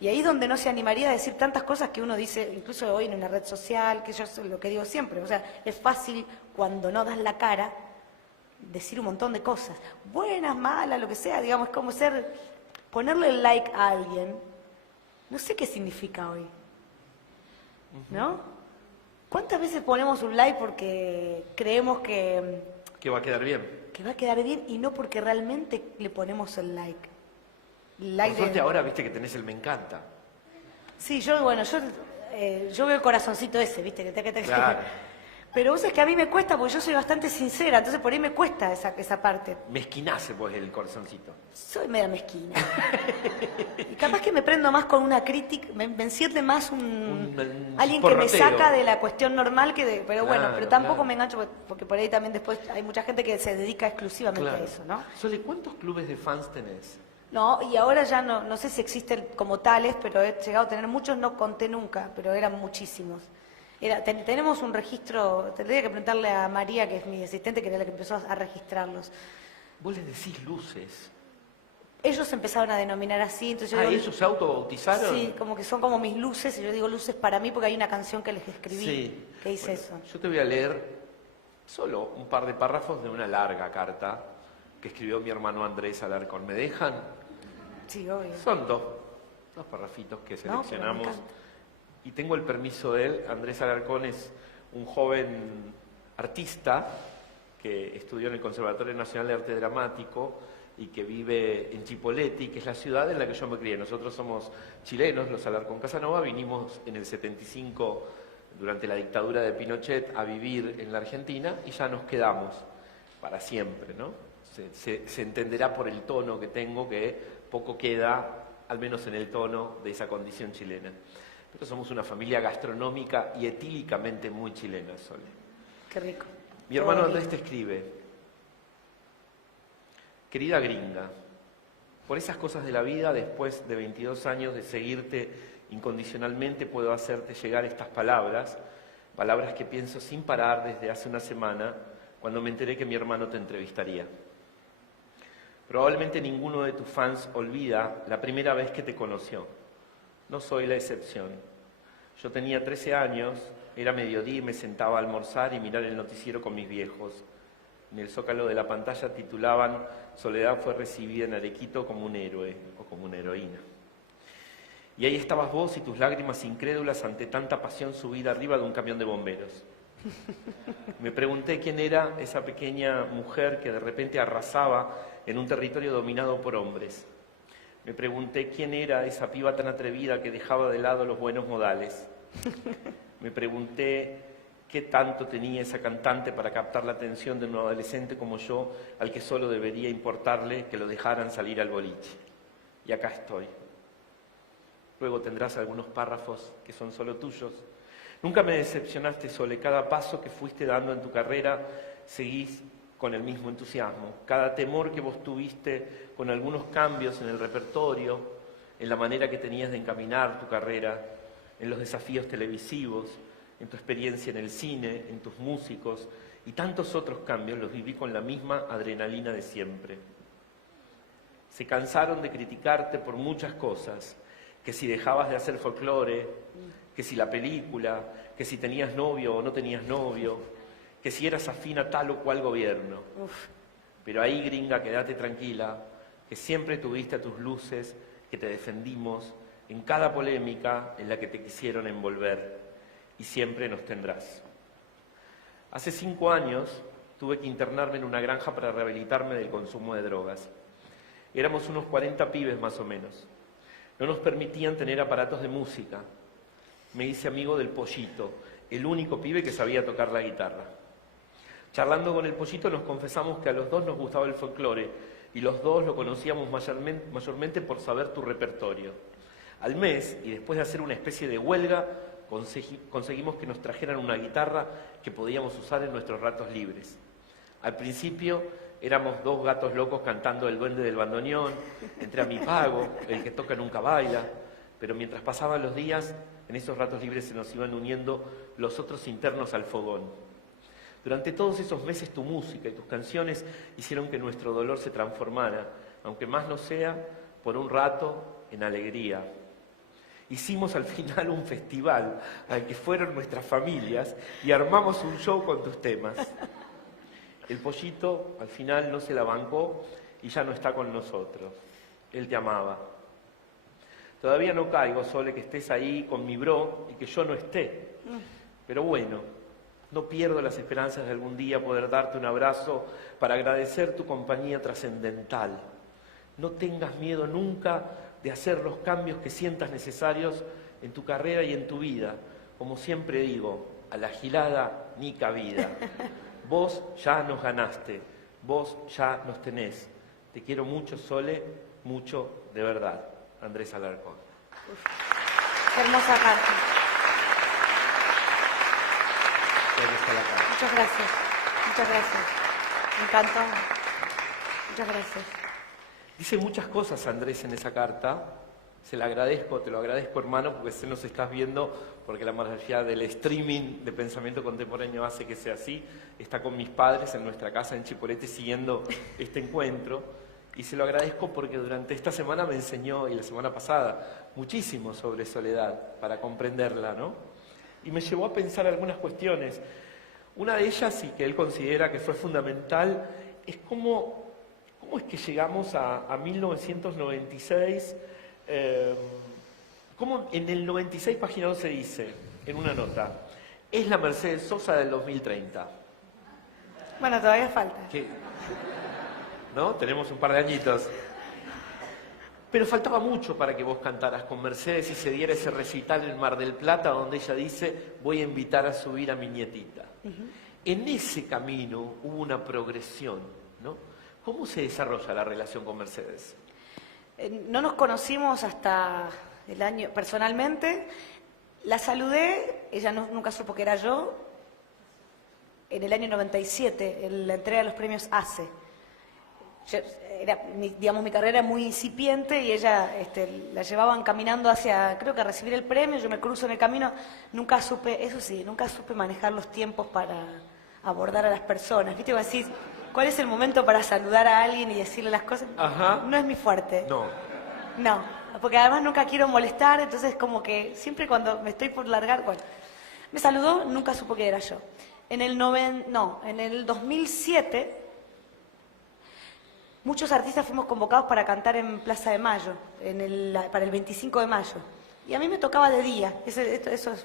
y ahí donde no se animaría a decir tantas cosas que uno dice, incluso hoy en una red social, que yo es lo que digo siempre, o sea, es fácil cuando no das la cara decir un montón de cosas, buenas, malas, lo que sea, digamos, es como ponerle el like a alguien, no sé qué significa hoy, ¿no? ¿Cuántas veces ponemos un like porque creemos que va a quedar bien? Que va a quedar bien y no porque realmente le ponemos el like? Por suerte ahora viste que tenés el me encanta. Sí, yo veo el corazoncito ese, viste, Claro. Pero vos sabés que a mí me cuesta, porque yo soy bastante sincera, entonces por ahí me cuesta esa parte. Mezquinace pues el corazoncito. Soy media mezquina. Y capaz que me prendo más con una crítica, me enciende más alguien que me saca de la cuestión normal pero bueno, pero tampoco me engancho porque por ahí también después hay mucha gente que se dedica exclusivamente a eso, ¿no? Sole, ¿cuántos clubes de fans tenés? No, y ahora ya no sé si existen como tales, pero he llegado a tener muchos, no conté nunca, pero eran muchísimos. Tenemos un registro, tendría que preguntarle a María, que es mi asistente, que era la que empezó a registrarlos. Vos les decís luces. Ellos empezaron a denominar así, entonces yo digo, ¿ellos se autobautizaron? Sí, como que son como mis luces, y yo digo luces para mí porque hay una canción que les escribí que dice eso. Yo te voy a leer solo un par de párrafos de una larga carta que escribió mi hermano Andrés Alarcón. ¿Me dejan? Sí, obvio. Son dos parrafitos que seleccionamos. Y tengo el permiso de él. Andrés Alarcón es un joven artista que estudió en el Conservatorio Nacional de Arte Dramático y que vive en Chipoleti, que es la ciudad en la que yo me crié. Nosotros somos chilenos, los Alarcón Casanova, vinimos en el 75, durante la dictadura de Pinochet, a vivir en la Argentina y ya nos quedamos para siempre, ¿no? Se entenderá por el tono que tengo que poco queda, al menos en el tono de esa condición chilena. Pero somos una familia gastronómica y etílicamente muy chilena, Sole. Qué rico. Mi hermano Andrés te escribe: querida gringa, por esas cosas de la vida, después de 22 años de seguirte incondicionalmente, puedo hacerte llegar estas palabras, palabras que pienso sin parar desde hace una semana, cuando me enteré que mi hermano te entrevistaría. Probablemente ninguno de tus fans olvida la primera vez que te conoció. No soy la excepción. Yo tenía 13 años, era mediodía y me sentaba a almorzar y mirar el noticiero con mis viejos. En el zócalo de la pantalla titulaban: Soledad fue recibida en Arequito como un héroe o como una heroína. Y ahí estabas vos y tus lágrimas incrédulas ante tanta pasión subida arriba de un camión de bomberos. Me pregunté quién era esa pequeña mujer que de repente arrasaba en un territorio dominado por hombres. Me pregunté quién era esa piba tan atrevida que dejaba de lado los buenos modales. Me pregunté qué tanto tenía esa cantante para captar la atención de un adolescente como yo, al que solo debería importarle que lo dejaran salir al boliche. Y acá estoy. Luego tendrás algunos párrafos que son solo tuyos. Nunca me decepcionaste, Sole. Cada paso que fuiste dando en tu carrera seguís con el mismo entusiasmo. Cada temor que vos tuviste con algunos cambios en el repertorio, en la manera que tenías de encaminar tu carrera, en los desafíos televisivos, en tu experiencia en el cine, en tus músicos y tantos otros cambios, los viví con la misma adrenalina de siempre. Se cansaron de criticarte por muchas cosas, que si dejabas de hacer folclore, que si la película, que si tenías novio o no tenías novio, que si eras afín a tal o cual gobierno. Uf. Pero ahí, gringa, quédate tranquila, que siempre tuviste a tus luces, que te defendimos en cada polémica en la que te quisieron envolver, y siempre nos tendrás. Hace 5 años tuve que internarme en una granja para rehabilitarme del consumo de drogas. Éramos unos 40 pibes más o menos. No nos permitían tener aparatos de música. Me hice amigo del Pollito, el único pibe que sabía tocar la guitarra. Charlando con el Pollito nos confesamos que a los dos nos gustaba el folclore y los dos lo conocíamos mayormente por saber tu repertorio. Al mes, y después de hacer una especie de huelga, conseguimos que nos trajeran una guitarra que podíamos usar en nuestros ratos libres. Al principio éramos 2 gatos locos cantando El duende del bandoneón, entre a mi pago, el que toca nunca baila, pero mientras pasaban los días, en esos ratos libres se nos iban uniendo los otros internos al fogón. Durante todos esos meses tu música y tus canciones hicieron que nuestro dolor se transformara, aunque más no sea, por un rato, en alegría. Hicimos al final un festival al que fueron nuestras familias y armamos un show con tus temas. El Pollito al final no se la bancó y ya no está con nosotros. Él te amaba. Todavía no caigo, Sole, que estés ahí con mi bro y que yo no esté. Pero bueno, no pierdo las esperanzas de algún día poder darte un abrazo para agradecer tu compañía trascendental. No tengas miedo nunca de hacer los cambios que sientas necesarios en tu carrera y en tu vida. Como siempre digo, a la gilada ni cabida. Vos ya nos ganaste, vos ya nos tenés. Te quiero mucho, Sole, mucho de verdad. Andrés Alarcón. Qué hermosa carta. Muchas gracias. Muchas gracias. Me encantó. Muchas gracias. Dice muchas cosas Andrés en esa carta. Se la agradezco, te lo agradezco, hermano, porque se nos estás viendo, porque la maravilla del streaming de pensamiento contemporáneo hace que sea así. Está con mis padres en nuestra casa en Chipoleti siguiendo este encuentro. Y se lo agradezco porque durante esta semana me enseñó, y la semana pasada, muchísimo sobre soledad, para comprenderla, ¿no? Y me llevó a pensar algunas cuestiones. Una de ellas, y que él considera que fue fundamental, es cómo es que llegamos a 1996. Como en el 96, página 12 dice, en una nota, es la Mercedes Sosa del 2030. Bueno, todavía falta. ¿no? Tenemos un par de añitos. Pero faltaba mucho para que vos cantaras con Mercedes y se diera ese recital en Mar del Plata donde ella dice, voy a invitar a subir a mi nietita. En ese camino hubo una progresión, ¿no? ¿Cómo se desarrolla la relación con Mercedes? No nos conocimos hasta el año, personalmente. La saludé, ella nunca supo que era yo, en el año 97, en la entrega de los premios ACE. Digamos, mi carrera era muy incipiente y ella la llevaban caminando hacia, creo que a recibir el premio, yo me cruzo en el camino, nunca supe, eso sí, nunca supe manejar los tiempos para abordar a las personas. ¿Viste? Como decís, ¿cuál es el momento para saludar a alguien y decirle las cosas? Ajá. No es mi fuerte. No. No, porque además nunca quiero molestar, entonces como que siempre cuando me estoy por largar, bueno, me saludó, nunca supo que era yo. En el 2007... muchos artistas fuimos convocados para cantar en Plaza de Mayo, para el 25 de mayo. Y a mí me tocaba de día, ¿viste? Esos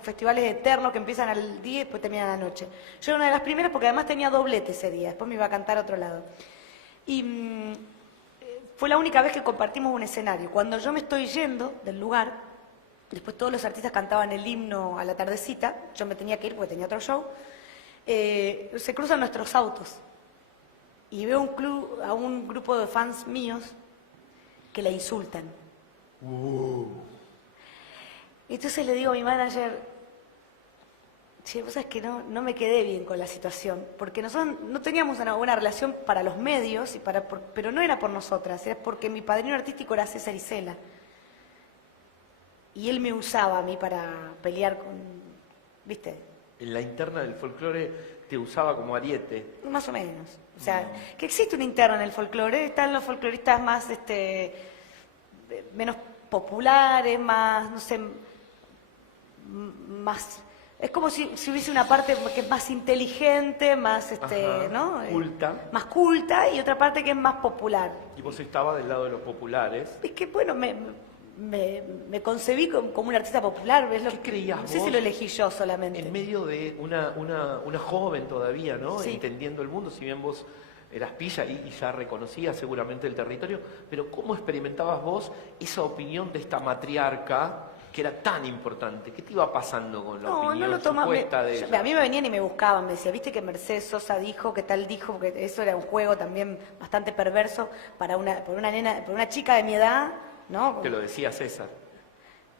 festivales eternos que empiezan al día y después terminan a la noche. Yo era una de las primeras porque además tenía doblete ese día, después me iba a cantar a otro lado. Y fue la única vez que compartimos un escenario. Cuando yo me estoy yendo del lugar, después todos los artistas cantaban el himno a la tardecita, yo me tenía que ir porque tenía otro show, se cruzan nuestros autos. Y veo a un grupo de fans míos que la insultan. Entonces le digo a mi manager, che, vos sabés que no me quedé bien con la situación, porque nosotros no teníamos una buena relación para los medios, pero no era por nosotras, era porque mi padrino artístico era César Isela. Y él me usaba a mí para pelear con, ¿viste? En la interna del folclore te usaba como ariete. Más o menos. O sea, que existe una interna en el folclore, están los folcloristas más, menos populares, más, no sé, más... Es como si hubiese una parte que es más inteligente, más, ¿no? Culta. Más culta, y otra parte que es más popular. Y vos estabas del lado de los populares. Es que, bueno, me concebí como un artista popular. ¿Ves? ¿Qué creías no sé vos si lo elegí yo solamente. En medio de una joven todavía, ¿no? Sí. Entendiendo el mundo, si bien vos eras pilla y ya reconocías seguramente el territorio, pero ¿cómo experimentabas vos esa opinión de esta matriarca que era tan importante? ¿Qué te iba pasando con la opinión lo tomaba, supuesta de ella? A mí me venían y me buscaban, me decía, viste que Mercedes Sosa dijo, que tal dijo, porque eso era un juego también bastante perverso para una chica de mi edad, ¿no? Te lo decía César.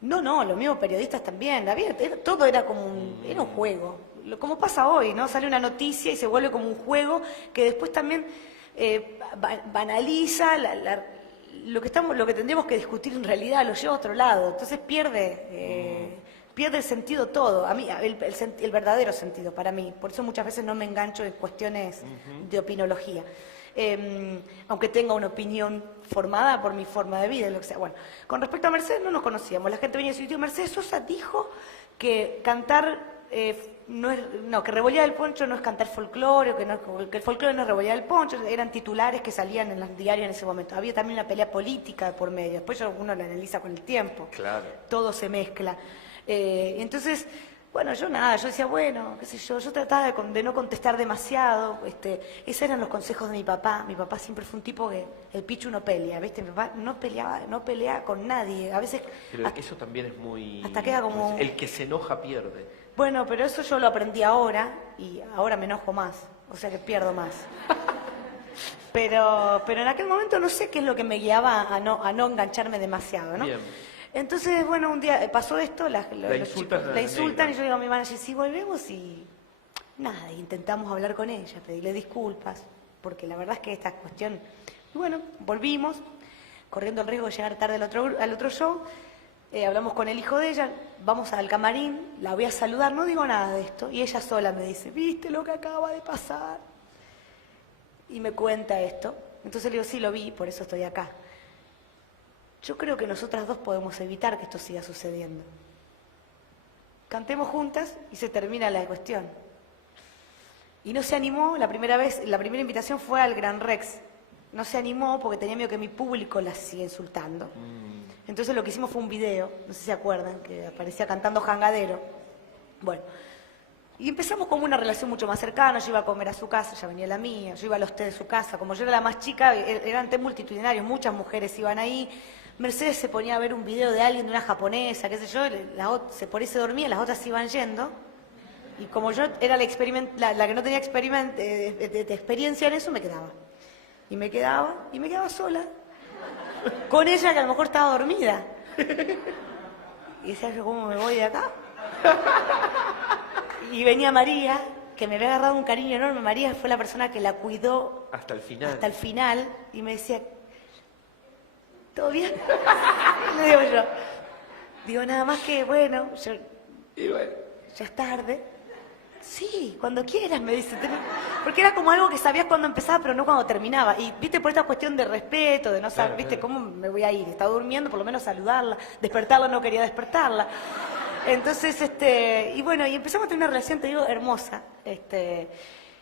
No, los mismos periodistas también. Todo era como era un juego. Como pasa hoy, ¿no? Sale una noticia y se vuelve como un juego que después también banaliza lo que tendríamos que discutir en realidad, lo lleva a otro lado. Entonces pierde el sentido todo. A mí, el verdadero sentido para mí. Por eso muchas veces no me engancho en cuestiones de opinología. Aunque tenga una opinión formada por mi forma de vida, lo que sea. Bueno, con respecto a Mercedes no nos conocíamos. La gente venía y decía, Mercedes Sosa dijo que cantar que revolear el poncho no es cantar folclore, que el folclore no es revolear el poncho. Eran titulares que salían en los diarios en ese momento. Había también una pelea política por medio. Después uno la analiza con el tiempo. Claro. Todo se mezcla. Entonces... Bueno, yo decía, bueno, qué sé yo trataba de no contestar demasiado, esos eran los consejos de mi papá siempre fue un tipo que el pichu no pelea, ¿viste? Mi papá no pelea con nadie, a veces... Pero eso también es muy... Hasta queda como... El que se enoja pierde. Bueno, pero eso yo lo aprendí ahora, y ahora me enojo más, o sea que pierdo más. Pero en aquel momento no sé qué es lo que me guiaba a no engancharme demasiado, ¿no? Bien. Entonces, bueno, un día pasó esto, la insultan y yo digo a mi manager, si volvemos y nada, intentamos hablar con ella, pedirle disculpas, porque la verdad es que esta cuestión... Y bueno, volvimos, corriendo el riesgo de llegar tarde al otro show, hablamos con el hijo de ella, vamos al camarín, la voy a saludar, no digo nada de esto, y ella sola me dice, ¿viste lo que acaba de pasar? Y me cuenta esto, entonces le digo, sí, lo vi, por eso estoy acá. Yo creo que nosotras dos podemos evitar que esto siga sucediendo. Cantemos juntas y se termina la cuestión. Y no se animó, la primera invitación fue al Gran Rex. No se animó porque tenía miedo que mi público la siga insultando. Entonces lo que hicimos fue un video, no sé si se acuerdan, que aparecía cantando Jangadero. Bueno, Y empezamos como una relación mucho más cercana, yo iba a comer a su casa, ella venía a la mía, yo iba a los té de su casa, como yo era la más chica, eran té multitudinarios, muchas mujeres iban ahí, Mercedes se ponía a ver un video de alguien, de una japonesa, qué sé yo, por ahí se dormía, las otras se iban yendo, y como yo era la que no tenía de experiencia en eso, me quedaba. Y me quedaba sola, con ella que a lo mejor estaba dormida. Y decía yo, ¿cómo me voy de acá? Y venía María, que me había agarrado un cariño enorme. María fue la persona que la cuidó Hasta el final. hasta el final, y me decía, ¿todo bien? Le digo yo. Digo, nada más que, bueno, Y bueno, ya es tarde. Sí, cuando quieras, me dice. Porque era como algo que sabías cuando empezaba, pero no cuando terminaba. Y, viste, por esta cuestión de respeto, de no saber, Claro, viste, claro. ¿cómo me voy a ir? Estaba durmiendo, por lo menos saludarla. Despertarla, no quería despertarla. Entonces, y bueno, y empezamos a tener una relación, te digo, hermosa.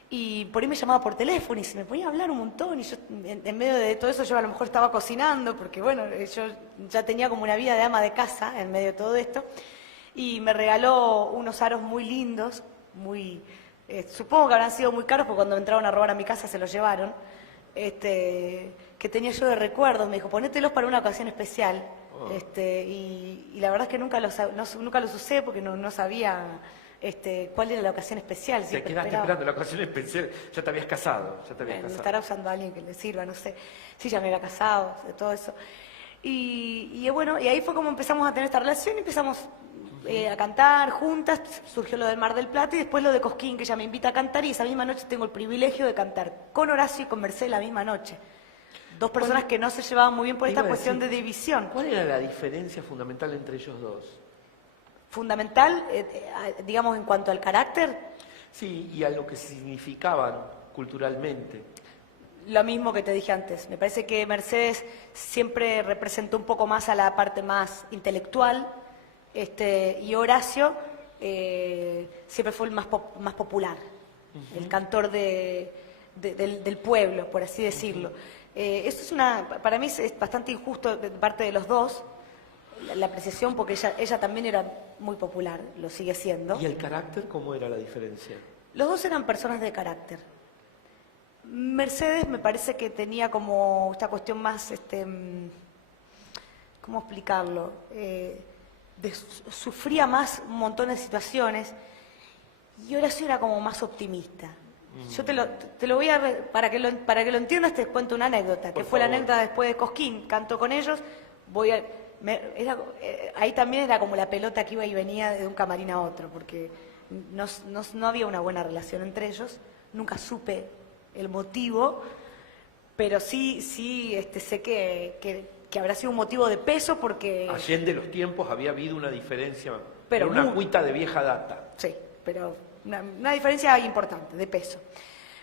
Y por ahí me llamaba por teléfono y se me ponía a hablar un montón. Y yo, en medio de todo eso, yo a lo mejor estaba cocinando, porque bueno, yo ya tenía como una vida de ama de casa en medio de todo esto. Y me regaló unos aros muy lindos, supongo que habrán sido muy caros, porque cuando entraron a robar a mi casa se los llevaron. Que tenía yo de recuerdo, me dijo, ponételos para una ocasión especial. Y la verdad es que nunca los usé porque no sabía cuál era la ocasión especial. te Siempre quedaste esperaba. esperando la ocasión especial. Ya te habías casado. Estará usando a alguien que le sirva, no sé. Sí, ya me había casado, de todo eso. Y bueno, y ahí fue como empezamos a tener esta relación, y empezamos a cantar juntas, surgió lo del Mar del Plata y después lo de Cosquín, que ella me invita a cantar, y esa misma noche tengo el privilegio de cantar con Horacio y con Mercedes la misma noche. Dos personas que no se llevaban muy bien por Te iba esta a cuestión decir, de división. ¿Cuál era la diferencia fundamental entre ellos dos? Fundamental, digamos, en cuanto al carácter, Sí, y a lo que significaban culturalmente. lo mismo que te dije antes. Me parece que Mercedes siempre representó un poco más a la parte más intelectual, y Horacio siempre fue el más popular, el cantor del pueblo, por así decirlo. Esto para mí es bastante injusto de parte de los dos, la apreciación, porque ella también era muy popular, lo sigue siendo. ¿Y el carácter cómo era la diferencia? Los dos eran personas de carácter. Mercedes me parece que tenía como esta cuestión más, ¿cómo explicarlo? Sufría más un montón de situaciones, y Horacio era como más optimista. Yo te lo voy a... Para que lo entiendas, te cuento una anécdota, que Por fue la favor. anécdota después de Cosquín. Canto con ellos, ahí también era como la pelota que iba y venía de un camarín a otro, porque no había una buena relación entre ellos, nunca supe el motivo, pero sí sé que habrá sido un motivo de peso, porque... Allende los tiempos había habido una diferencia, Pero era una muy- cuita de vieja data. Sí, pero una diferencia importante, de peso.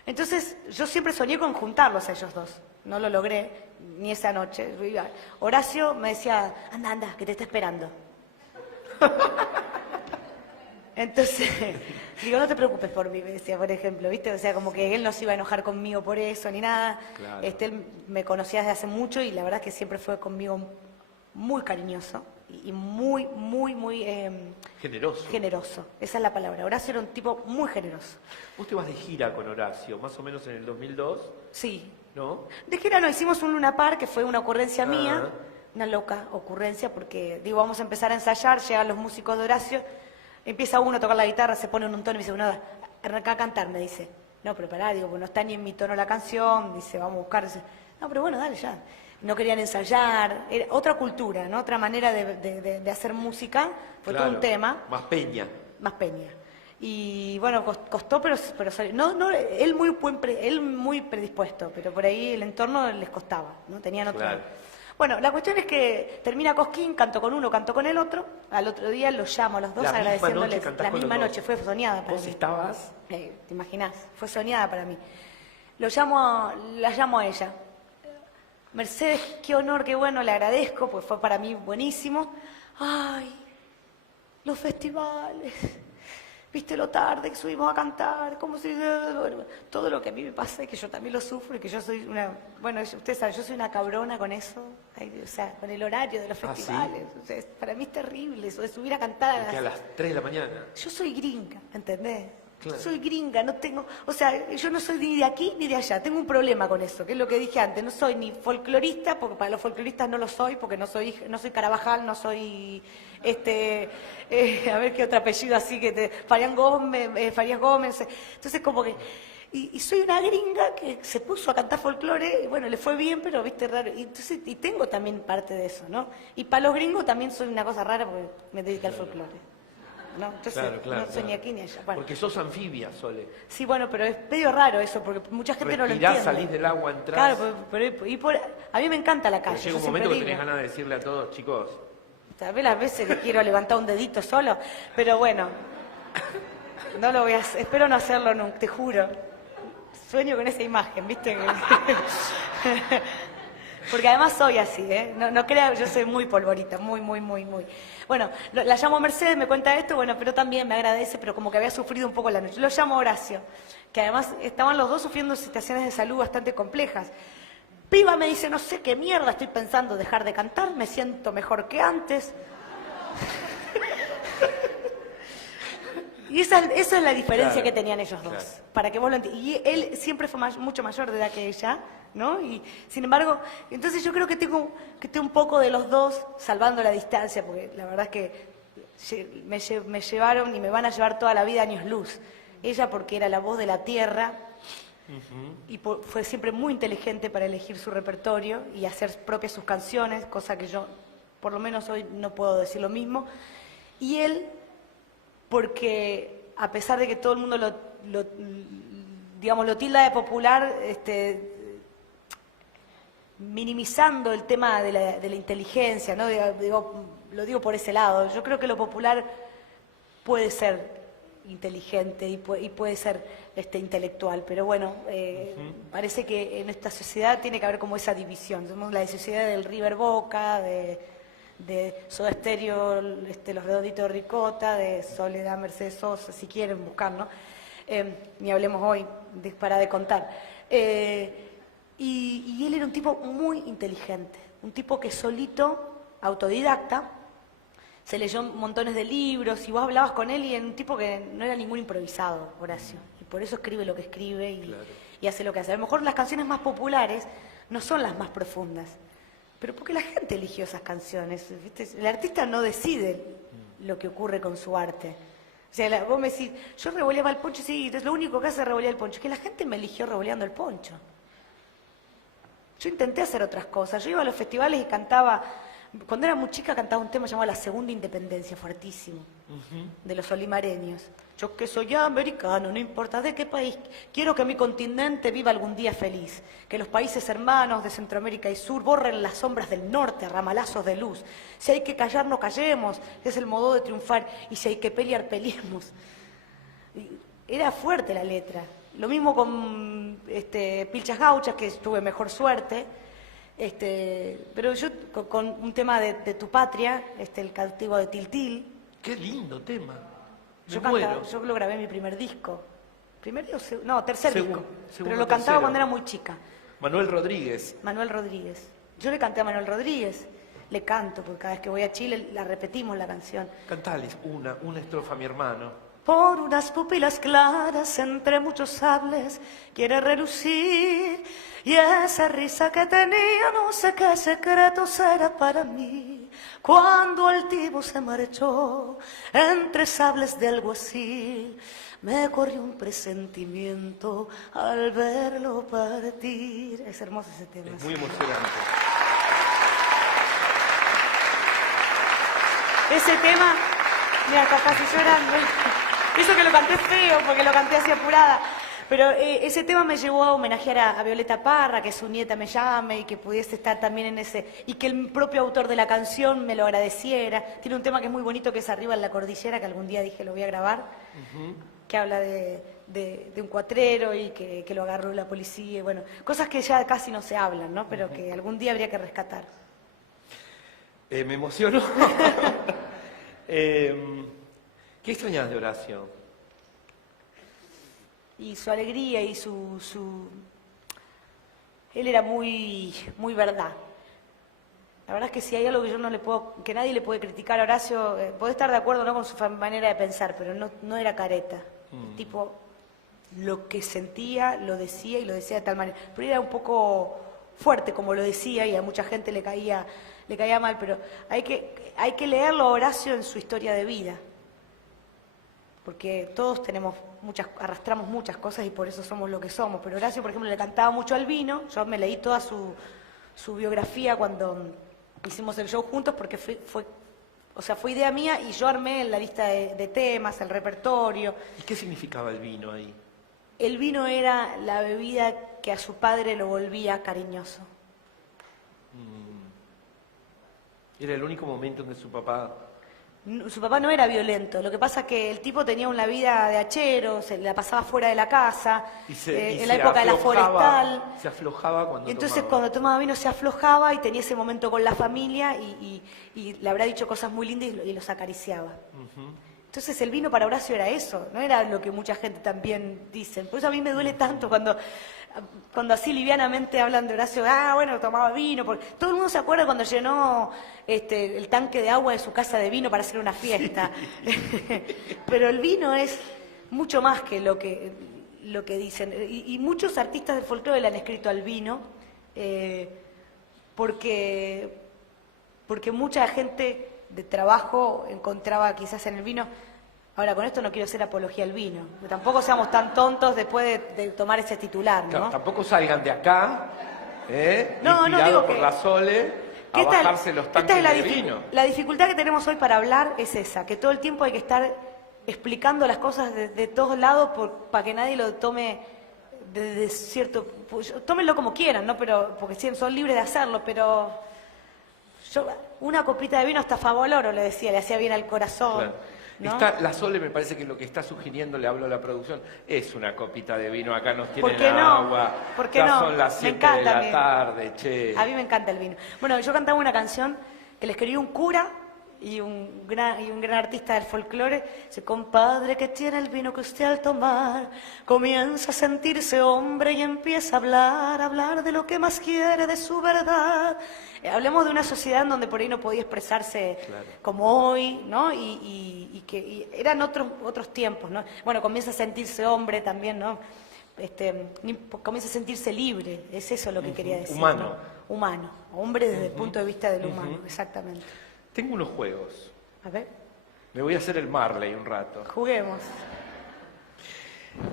Entonces, yo siempre soñé con juntarlos a ellos dos. No lo logré, ni esa noche. Horacio me decía, anda, que te está esperando. Entonces, digo, no te preocupes por mí, me decía, por ejemplo, ¿viste? O sea, como que él no se iba a enojar conmigo por eso, ni nada. Claro. Él me conocía desde hace mucho, y la verdad que siempre fue conmigo muy cariñoso y muy Generoso. generoso. Esa es la palabra. Horacio era un tipo muy generoso. Vos te vas de gira con Horacio, más o menos en el 2002, Sí. ¿no? De gira no, hicimos un Luna Park, que fue una ocurrencia mía, Ah. una loca ocurrencia, porque digo, vamos a empezar a ensayar, llegan los músicos de Horacio, empieza uno a tocar la guitarra, se pone en un tono y me dice, bueno, arranca a cantar, me dice. No, pero pará, digo, pues no está ni en mi tono la canción, dice, vamos a buscar. Dice, no, pero bueno, dale ya. No querían ensayar, era otra cultura, ¿no? Otra manera de hacer música, fue todo un Claro, tema. Más peña. Más peña. Y bueno, costó, pero salió. No, él muy predispuesto, pero por ahí el entorno les costaba, ¿no? Tenían otro. Claro. Bueno, la cuestión es que termina Cosquín, canto con uno, canto con el otro. Al otro día los llamo a los dos La misma agradeciéndoles. noche cantás La con los misma dos. noche, fue soñada para Vos mí. estabas... ¿Te imaginás? Fue soñada para mí. La llamo a ella. Mercedes, qué honor, qué bueno, le agradezco, pues fue para mí buenísimo. Ay, los festivales, viste lo tarde que subimos a cantar, como si... bueno, todo lo que a mí me pasa, y que yo también lo sufro, y que yo soy una... Bueno, ustedes saben, yo soy una cabrona con eso, o sea, con el horario de los ¿Ah, sí? festivales. O sea, para mí es terrible eso de subir a cantar. Que a las 3 de la mañana. Yo soy gringa, ¿entendés? Claro. Soy gringa, no tengo, o sea, yo no soy ni de aquí ni de allá, tengo un problema con eso, que es lo que dije antes, no soy ni folclorista, porque para los folcloristas no lo soy, porque no soy Carabajal, no soy, a ver qué otro apellido así, Farías Gómez, entonces como que, y soy una gringa que se puso a cantar folclore, y bueno, le fue bien, pero viste raro, y entonces, y tengo también parte de eso, ¿no? Y para los gringos también soy una cosa rara porque me dediqué al folclore. ¿No? Entonces, no soy ni aquí ni allá. Bueno. Porque sos anfibia, Sole. Sí, bueno, pero es medio raro eso, porque mucha gente no lo entiende. Salís del agua, entrás. Claro, a mí me encanta la calle. Pero llega un momento que tenés ganas de decirle a todos, chicos. ¿Sabés las veces que quiero levantar un dedito solo? Pero bueno, no lo voy a hacer, espero no hacerlo nunca, te juro. Sueño con esa imagen, ¿viste? Porque además soy así, ¿eh? No creas, yo soy muy polvorita, muy. Bueno, la llamo Mercedes, me cuenta esto, bueno, pero también me agradece, pero como que había sufrido un poco la noche. Lo llamo Horacio, que además estaban los dos sufriendo situaciones de salud bastante complejas. Piba me dice, no sé qué mierda, estoy pensando dejar de cantar, me siento mejor que antes. Y esa es la diferencia Claro, que tenían ellos dos, claro. para que vos lo entiendas. Y él siempre fue mucho mayor de edad que ella, ¿no? Y sin embargo, entonces yo creo que tengo un poco de los dos, salvando la distancia, porque la verdad es que me llevaron y me van a llevar toda la vida años luz. Ella porque era la voz de la tierra y fue siempre muy inteligente para elegir su repertorio y hacer propias sus canciones, cosa que yo, por lo menos hoy, no puedo decir lo mismo. Y él porque a pesar de que todo el mundo lo tilda de popular, minimizando el tema de la inteligencia, ¿no? Lo digo por ese lado. Yo creo que lo popular puede ser inteligente y puede ser intelectual, pero bueno, parece que en esta sociedad tiene que haber como esa división. Somos la sociedad del River Boca, de Soda Stereo, Los Redonditos de Ricota, de Soledad Mercedes Sosa, si quieren buscar, ¿no? Ni hablemos hoy, para de contar. Y él era un tipo muy inteligente, un tipo que solito, autodidacta, se leyó montones de libros y vos hablabas con él y era un tipo que no era ningún improvisado, Horacio. Y por eso escribe lo que escribe y hace lo que hace. A lo mejor las canciones más populares no son las más profundas, pero porque la gente eligió esas canciones, ¿viste? El artista no decide lo que ocurre con su arte. O sea, vos me decís, yo revoleaba el poncho, sí, es lo único que hace revolear el poncho, es que la gente me eligió revoleando el poncho. Yo intenté hacer otras cosas, yo iba a los festivales y cantaba, cuando era muy chica cantaba un tema llamado La Segunda Independencia, fuertísimo, de los olimareños. Yo que soy americano, no importa de qué país, quiero que mi continente viva algún día feliz, que los países hermanos de Centroamérica y Sur borren las sombras del norte, ramalazos de luz. Si hay que callar, no callemos, es el modo de triunfar, y si hay que pelear, peleemos. Era fuerte la letra. Lo mismo con Pilchas Gauchas, que tuve mejor suerte, pero yo con un tema de Tu Patria, El cautivo de Tiltil. Qué lindo tema. Yo lo grabé en mi primer disco. Tercer disco. Pero lo cantaba tercero. cuando era muy chica. Manuel Rodríguez. Manuel Rodríguez. Yo le canté a Manuel Rodríguez. Le canto, porque cada vez que voy a Chile la repetimos la canción. Cantales una estrofa a mi hermano. Por unas pupilas claras entre muchos sables quiere relucir, y esa risa que tenía no sé qué secretos era para mí. Cuando altivo se marchó entre sables de alguacil, me corrió un presentimiento al verlo partir. Es hermoso ese tema. Es muy emocionante. Ese tema, mira, está casi llorando. Eso que lo canté feo, porque lo canté así apurada. Pero ese tema me llevó a homenajear a Violeta Parra, que su nieta me llame y que pudiese estar también en ese... Y que el propio autor de la canción me lo agradeciera. Tiene un tema que es muy bonito, que es Arriba en la Cordillera, que algún día dije lo voy a grabar, que habla de un cuatrero y que lo agarró la policía. Y bueno, cosas que ya casi no se hablan, ¿no? Pero que algún día habría que rescatar. Me emocionó. ¿Qué extrañas de Horacio? Y su alegría y él era muy, muy verdad. La verdad es que si hay algo que yo no le puedo, que nadie le puede criticar a Horacio, puede estar de acuerdo, ¿no?, con su manera de pensar, pero no era careta. El tipo lo que sentía, lo decía y lo decía de tal manera. Pero era un poco fuerte como lo decía y a mucha gente le caía mal, pero hay que leerlo a Horacio en su historia de vida. Porque todos arrastramos muchas cosas y por eso somos lo que somos. Pero Horacio, por ejemplo, le cantaba mucho al vino. Yo me leí toda su biografía cuando hicimos el show juntos porque fue idea mía y yo armé la lista de temas, el repertorio. ¿Y qué significaba el vino ahí? El vino era la bebida que a su padre lo volvía cariñoso. Era el único momento en que su papá... Su papá no era violento, lo que pasa es que el tipo tenía una vida de hachero, se la pasaba fuera de la casa, en la época de la forestal. Se aflojaba cuando Entonces tomaba. cuando tomaba vino se aflojaba y tenía ese momento con la familia y le habrá dicho cosas muy lindas y los acariciaba. Entonces el vino para Horacio era eso, no era lo que mucha gente también dice. Por eso a mí me duele tanto cuando así livianamente hablan de Horacio, bueno, tomaba vino. Porque todo el mundo se acuerda cuando llenó el tanque de agua de su casa de vino para hacer una fiesta. Sí. Pero el vino es mucho más que lo que dicen. Y muchos artistas del folclore le han escrito al vino, porque mucha gente de trabajo encontraba quizás en el vino. Ahora, con esto no quiero hacer apología al vino, tampoco seamos tan tontos después de tomar ese titular, ¿no? Claro, tampoco salgan de acá, no inspirados digo por la Sole, a bajarse los tanques de vino. La dificultad que tenemos hoy para hablar es esa, que todo el tiempo hay que estar explicando las cosas de todos lados para que nadie lo tome de cierto... Tómenlo como quieran, ¿no? Pero, porque son libres de hacerlo, pero... una copita de vino hasta favoloro, le decía, le hacía bien al corazón. Claro. ¿No? La Sole me parece que lo que está sugiriendo, le hablo a la producción, es una copita de vino. Acá nos tienen ¿Por qué no? agua. ¿Por qué ya no? son las 7 de la tarde, che. A mí me encanta el vino. Bueno, yo cantaba una canción que le escribió un cura y un gran artista del folclore. Dice: compadre, que tiene el vino que usted al tomar comienza a sentirse hombre y empieza a hablar de lo que más quiere, de su verdad. Hablemos de una sociedad en donde por ahí no podía expresarse como hoy, ¿no? Y eran otros tiempos, ¿no? Bueno, comienza a sentirse hombre también, ¿no? Comienza a sentirse libre, es eso lo que quería decir. Humano. ¿no? Humano, hombre desde el punto de vista del humano, exactamente. Tengo unos juegos. A ver. Me voy a hacer el Marley un rato. Juguemos.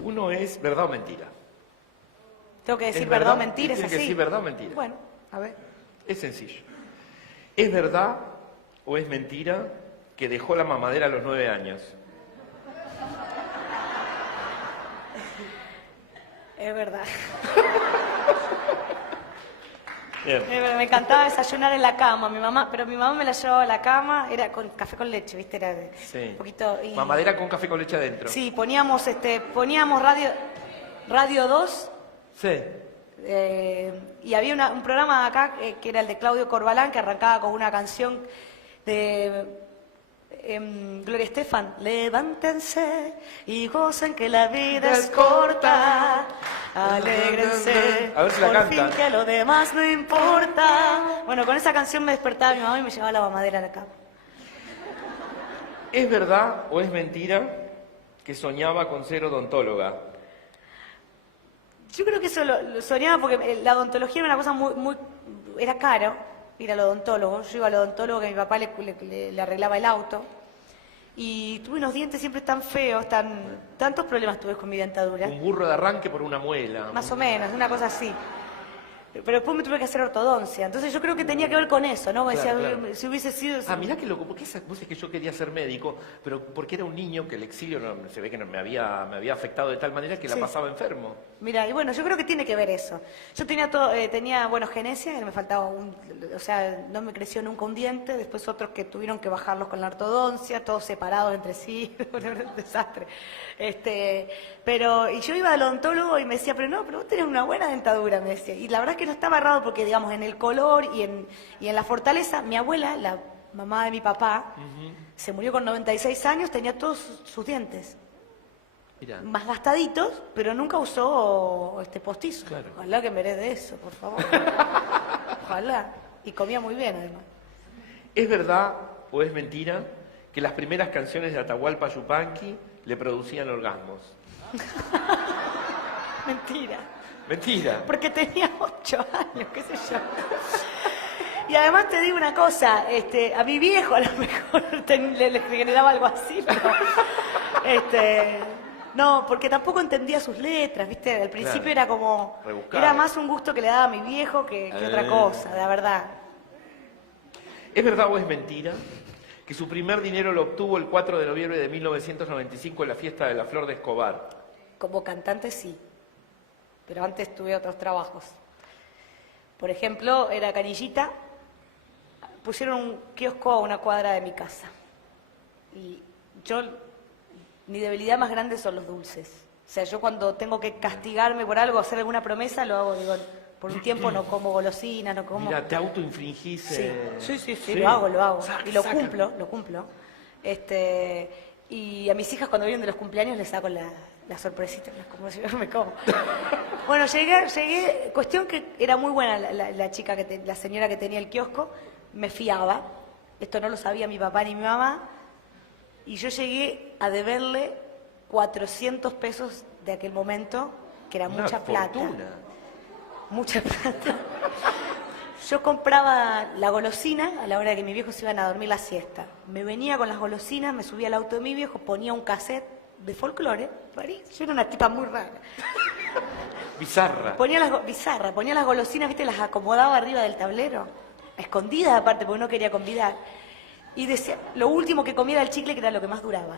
Uno es verdad o mentira. ¿Tengo que decir verdad o mentira? ¿Es así? Tiene que decir verdad o mentira. Bueno, a ver. Es sencillo. ¿Es verdad o es mentira que dejó la mamadera a los 9 años? Es verdad. Bien. Me encantaba desayunar en la cama, pero mi mamá me la llevaba a la cama, era con café con leche, ¿viste? Era Sí. un poquito... Mamadera con café con leche adentro. Sí, poníamos Radio 2. Sí. Y había un programa acá que era el de Claudio Corbalán, que arrancaba con una canción de Gloria Estefan. Levántense y gocen que la vida es corta. Alégrense, a ver si la por cantan. fin que lo demás no importa. Bueno, con esa canción me despertaba mi mamá y me llevaba la mamadera a la cama. ¿Es verdad o es mentira que soñaba con ser odontóloga? Yo creo que eso lo soñaba porque la odontología era una cosa era caro ir al odontólogo. Yo iba al odontólogo que mi papá le arreglaba el auto. Y tuve unos dientes siempre tan feos, tantos problemas tuve con mi dentadura. Un burro de arranque por una muela. Más o menos, una cosa así. Pero después me tuve que hacer ortodoncia. Entonces yo creo que tenía que ver con eso, ¿no? Claro, Decía, claro. si hubiese sido... Mirá qué loco, porque vos es que yo quería ser médico, pero porque era un niño que el exilio se ve que me había afectado de tal manera que la pasaba enfermo. Mira, y bueno, yo creo que tiene que ver eso. Yo tenía genesia, que me faltaba no me creció nunca un diente, después otros que tuvieron que bajarlos con la ortodoncia, todos separados entre sí, un desastre. Y yo iba al odontólogo y me decía, pero vos tenés una buena dentadura, me decía. Y la verdad es que no estaba errado porque, digamos, en el color y en la fortaleza, mi abuela, la mamá de mi papá, se murió con 96 años, tenía todos sus dientes. Mirá. Más gastaditos, pero nunca usó postizo. Claro. Ojalá que me herede eso, por favor. Ojalá. Y comía muy bien, además. ¿Es verdad o es mentira que las primeras canciones de Atahualpa Yupanqui le producían orgasmos. Mentira. Mentira. Porque tenía 8 años, qué sé yo. Y además te digo una cosa, a mi viejo a lo mejor le generaba algo así, pero no, porque tampoco entendía sus letras, ¿viste? Al principio Claro. era como, Rebuscado. era más un gusto que le daba a mi viejo que otra cosa, la verdad. ¿Es verdad o es mentira que su primer dinero lo obtuvo el 4 de noviembre de 1995 en la fiesta de la Flor de Escobar? Como cantante sí, pero antes tuve otros trabajos. Por ejemplo, era canillita, pusieron un kiosco a una cuadra de mi casa. Y yo, mi debilidad más grande son los dulces. O sea, yo cuando tengo que castigarme por algo, hacer alguna promesa, lo hago, digo, por un tiempo no como golosinas, no como... Mira, te autoinfringís... Sí, lo hago. Y lo cumplo. Y a mis hijas cuando vienen de los cumpleaños les saco la sorpresita, como si yo me como. Bueno, llegué, cuestión que era muy buena la chica, la señora que tenía el kiosco, me fiaba, esto no lo sabía mi papá ni mi mamá, y yo llegué a deberle 400 pesos de aquel momento, que era mucha plata. Mucha plata. Yo compraba la golosina a la hora de que mis viejos se iban a dormir la siesta. Me venía con las golosinas, me subía al auto de mi viejo, ponía un cassette de folclore. Yo era una tipa muy rara. Bizarra. Ponía las golosinas, ¿viste? Las acomodaba arriba del tablero, a escondidas aparte, porque no quería convidar. Y decía, lo último que comía era el chicle, que era lo que más duraba.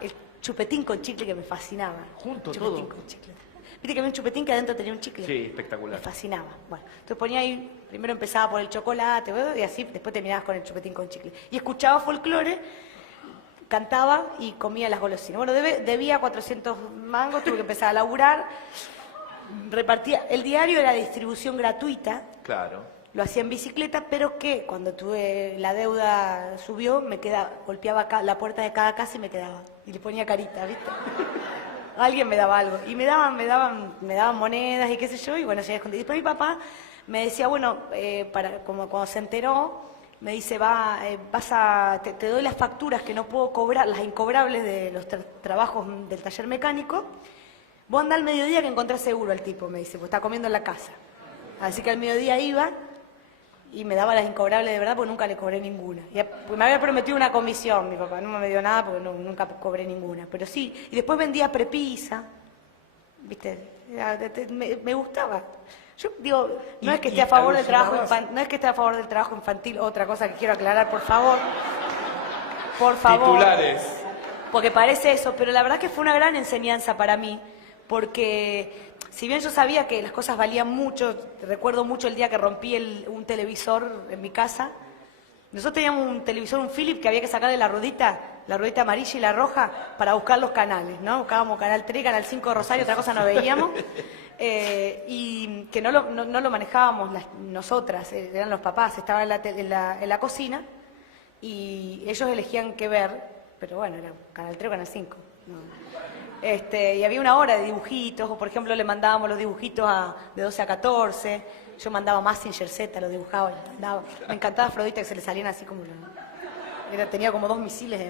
El chupetín con chicle que me fascinaba. Junto chupetín todo. con chicle. Viste que había un chupetín que adentro tenía un chicle. Sí, espectacular. Me fascinaba. Bueno, entonces ponía ahí, primero empezaba por el chocolate, y así, después terminabas con el chupetín con chicle. Y escuchaba folclore, cantaba y comía las golosinas. Bueno, debía 400 mangos, tuve que empezar a laburar. Repartía, el diario era de distribución gratuita. Claro. Lo hacía en bicicleta, pero que cuando tuve la deuda subió, golpeaba la puerta de cada casa y me quedaba. Y le ponía carita, ¿viste? Alguien me daba algo. Y me daban monedas y qué sé yo, y bueno, se escondí. Y después mi papá me decía, bueno, como cuando se enteró, me dice, te doy las facturas que no puedo cobrar, las incobrables de los trabajos del taller mecánico. Vos andá al mediodía que encontrás seguro al tipo, me dice, pues está comiendo en la casa. Así que al mediodía iba y me daba las incobrables de verdad, porque nunca le cobré ninguna. Pues me había prometido una comisión, mi papá no me dio nada porque nunca cobré ninguna. Pero sí, y después vendía prepisa, ¿viste? Me gustaba. Yo digo, no es que esté a favor del trabajo infantil, no es que esté a favor del trabajo infantil, otra cosa que quiero aclarar, por favor. Por favor. Titulares. Porque parece eso, pero la verdad que fue una gran enseñanza para mí, porque si bien yo sabía que las cosas valían mucho, recuerdo mucho el día que rompí un televisor en mi casa. Nosotros teníamos un televisor, un Philips, que había que sacarle la ruedita amarilla y la roja para buscar los canales, ¿no? Buscábamos Canal 3, Canal 5 de Rosario, otra cosa no veíamos. Y que no lo manejábamos nosotras, eran los papás, estaban en la cocina y ellos elegían qué ver, pero bueno, era Canal 3 o Canal 5. No. Y había una hora de dibujitos, o por ejemplo le mandábamos los dibujitos de 12 a 14, yo mandaba Mazinger Z, los dibujaba, me encantaba Afrodita, que se le salían así como... tenía como 2 misiles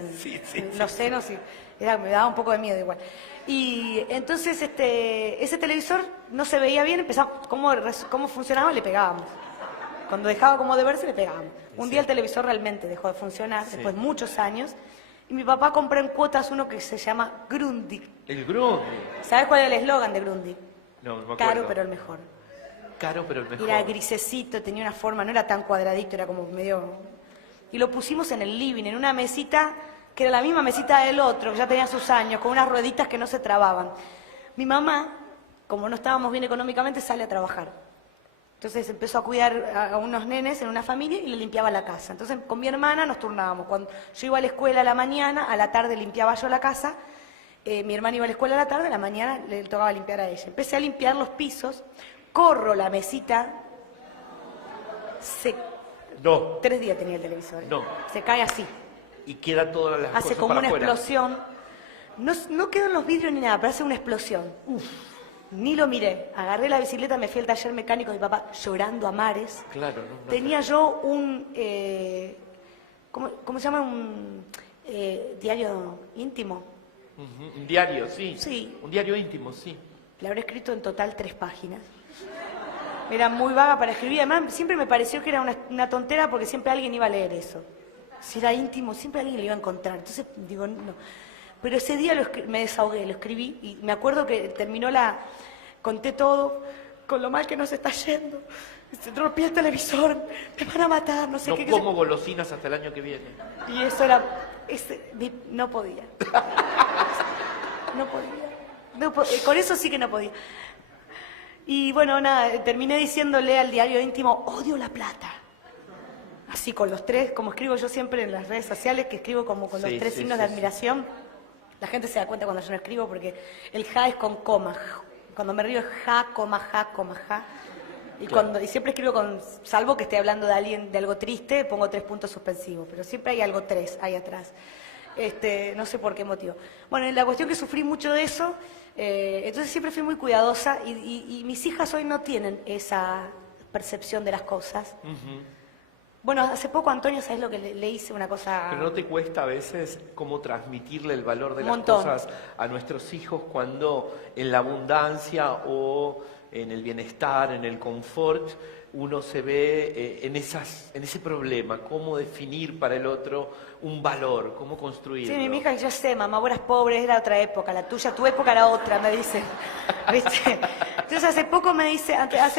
en los senos y me daba un poco de miedo igual. Y entonces ese televisor no se veía bien, empezaba, ¿cómo funcionaba? Le pegábamos. Cuando dejaba como de verse, le pegábamos. Un día el televisor realmente dejó de funcionar, después de muchos años, y mi papá compró en cuotas uno que se llama Grundig. El Grundig. ¿Sabes cuál es el eslogan de Grundig? No me acuerdo. Caro pero el mejor. Caro pero el mejor. Era grisecito, tenía una forma, no era tan cuadradito, era como medio... Y lo pusimos en el living, en una mesita que era la misma mesita del otro, que ya tenía sus años, con unas rueditas que no se trababan. Mi mamá, como no estábamos bien económicamente, sale a trabajar. Entonces empezó a cuidar a unos nenes en una familia y le limpiaba la casa. Entonces con mi hermana nos turnábamos. Cuando yo iba a la escuela a la mañana, a la tarde limpiaba yo la casa. Mi hermana iba a la escuela a la tarde, a la mañana le tocaba limpiar a ella. Empecé a limpiar los pisos, corro la mesita, No. 3 días tenía el televisor. No. Se cae así. Y queda todas las Hace cosas como para una afuera. explosión. No quedan los vidrios ni nada, pero hace una explosión. Ni lo miré. Agarré la bicicleta, me fui al taller mecánico de mi papá llorando a mares. Claro, no. Tenía yo ¿cómo se llama? Diario íntimo. Un diario, sí. Sí. Un diario íntimo, sí. Le habré escrito en total 3 páginas. Era muy vaga para escribir. Además, siempre me pareció que era una tontera porque siempre alguien iba a leer eso. Si era íntimo, siempre alguien lo iba a encontrar. Entonces, digo, no. Pero ese día me desahogué, lo escribí y me acuerdo que terminó conté todo con lo mal que nos está yendo. Se rompí el televisor, me van a matar, no sé qué. No como golosinas hasta el año que viene. Y eso era... no podía. No podía. Con eso sí que no podía. Y bueno, nada, terminé diciéndole al diario íntimo, odio la plata. Así con los 3, como escribo yo siempre en las redes sociales, que escribo como con los 3 signos de admiración. La gente se da cuenta cuando yo no escribo porque el ja es con coma. Cuando me río es ja, coma, ja, coma, ja. Y siempre escribo salvo que esté hablando de alguien, de algo triste, pongo 3 puntos suspensivos, pero siempre hay algo 3 ahí atrás. No sé por qué motivo. Bueno, la cuestión que sufrí mucho de eso, entonces siempre fui muy cuidadosa y mis hijas hoy no tienen esa percepción de las cosas. Bueno, hace poco, Antonio, ¿sabes lo que le hice? Una cosa... Pero ¿no te cuesta a veces cómo transmitirle el valor de las montón. cosas a nuestros hijos cuando en la abundancia o en el bienestar, en el confort, uno se ve en ese problema? ¿Cómo definir para el otro un valor? ¿Cómo construirlo? Sí, mi hija, yo sé, mamá, vos eras pobre, era otra época, la tuya, tu época era otra, me dice. ¿Viste? Entonces hace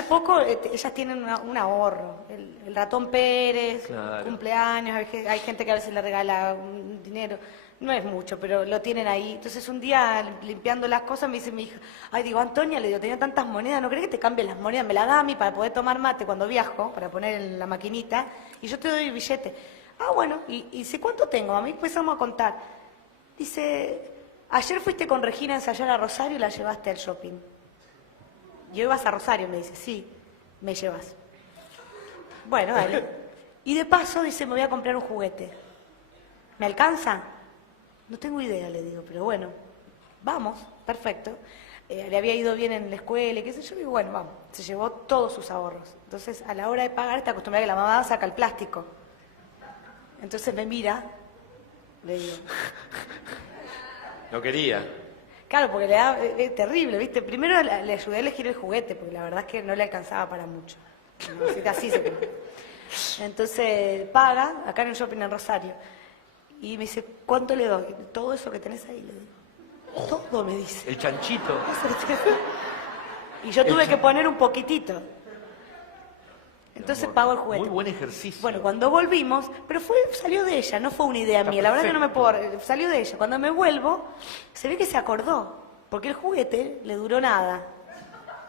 poco ellas tienen un ahorro, el ratón Pérez, Claro. cumpleaños, hay gente que a veces le regala un dinero, no es mucho, pero lo tienen ahí. Entonces un día limpiando las cosas me dice mi hija, ay, digo, Antonia, le digo, tenía tantas monedas, ¿no crees que te cambie las monedas? Me las da a mí para poder tomar mate cuando viajo, para poner en la maquinita, y yo te doy el billete. Ah, bueno, y dice, ¿cuánto tengo? A mí empezamos a contar. Dice, ayer fuiste con Regina a ensayar a Rosario y la llevaste al shopping. ¿Y hoy vas a Rosario? Me dice, sí, me llevas. Bueno, dale. Y de paso, dice, me voy a comprar un juguete. ¿Me alcanza? No tengo idea, le digo, pero bueno, vamos, perfecto. Le había ido bien en la escuela y qué sé yo, y bueno, vamos. Se llevó todos sus ahorros. Entonces, a la hora de pagar, está acostumbrada a que la mamá saca el plástico. Entonces me mira, le digo... No quería. Claro, porque es terrible, ¿viste? Primero le ayudé a elegir el juguete, porque la verdad es que no le alcanzaba para mucho. Así se compró. Entonces paga, acá en el shopping en Rosario, y me dice, ¿cuánto le doy? Todo eso que tenés ahí, le digo. Todo, me dice. El chanchito. Y yo tuve que poner un poquitito. Entonces pago el juguete. Muy buen ejercicio. Bueno, cuando volvimos, pero salió de ella, no fue una idea mía, la verdad que no me puedo... Salió de ella. Cuando me vuelvo, se ve que se acordó, porque el juguete le duró nada.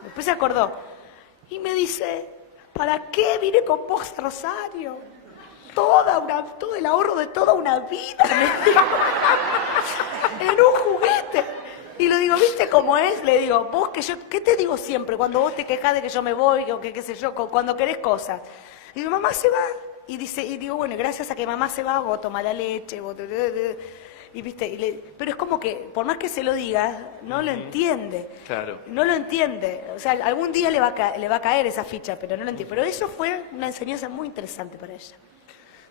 Después se acordó. Y me dice, ¿para qué vine con vos a Rosario? Todo el ahorro de toda una vida, me dijo. En un juguete. Y le digo, ¿viste cómo es? Le digo, vos ¿qué te digo siempre cuando vos te quejás de que yo me voy o que qué sé yo, cuando querés cosas? Y digo, mamá se va. Y digo, bueno, gracias a que mamá se va, vos tomás la leche, y viste, pero es como que, por más que se lo digas, no lo entiende. Claro. No lo entiende. O sea, algún día le va a caer esa ficha, pero no lo entiende. Pero eso fue una enseñanza muy interesante para ella.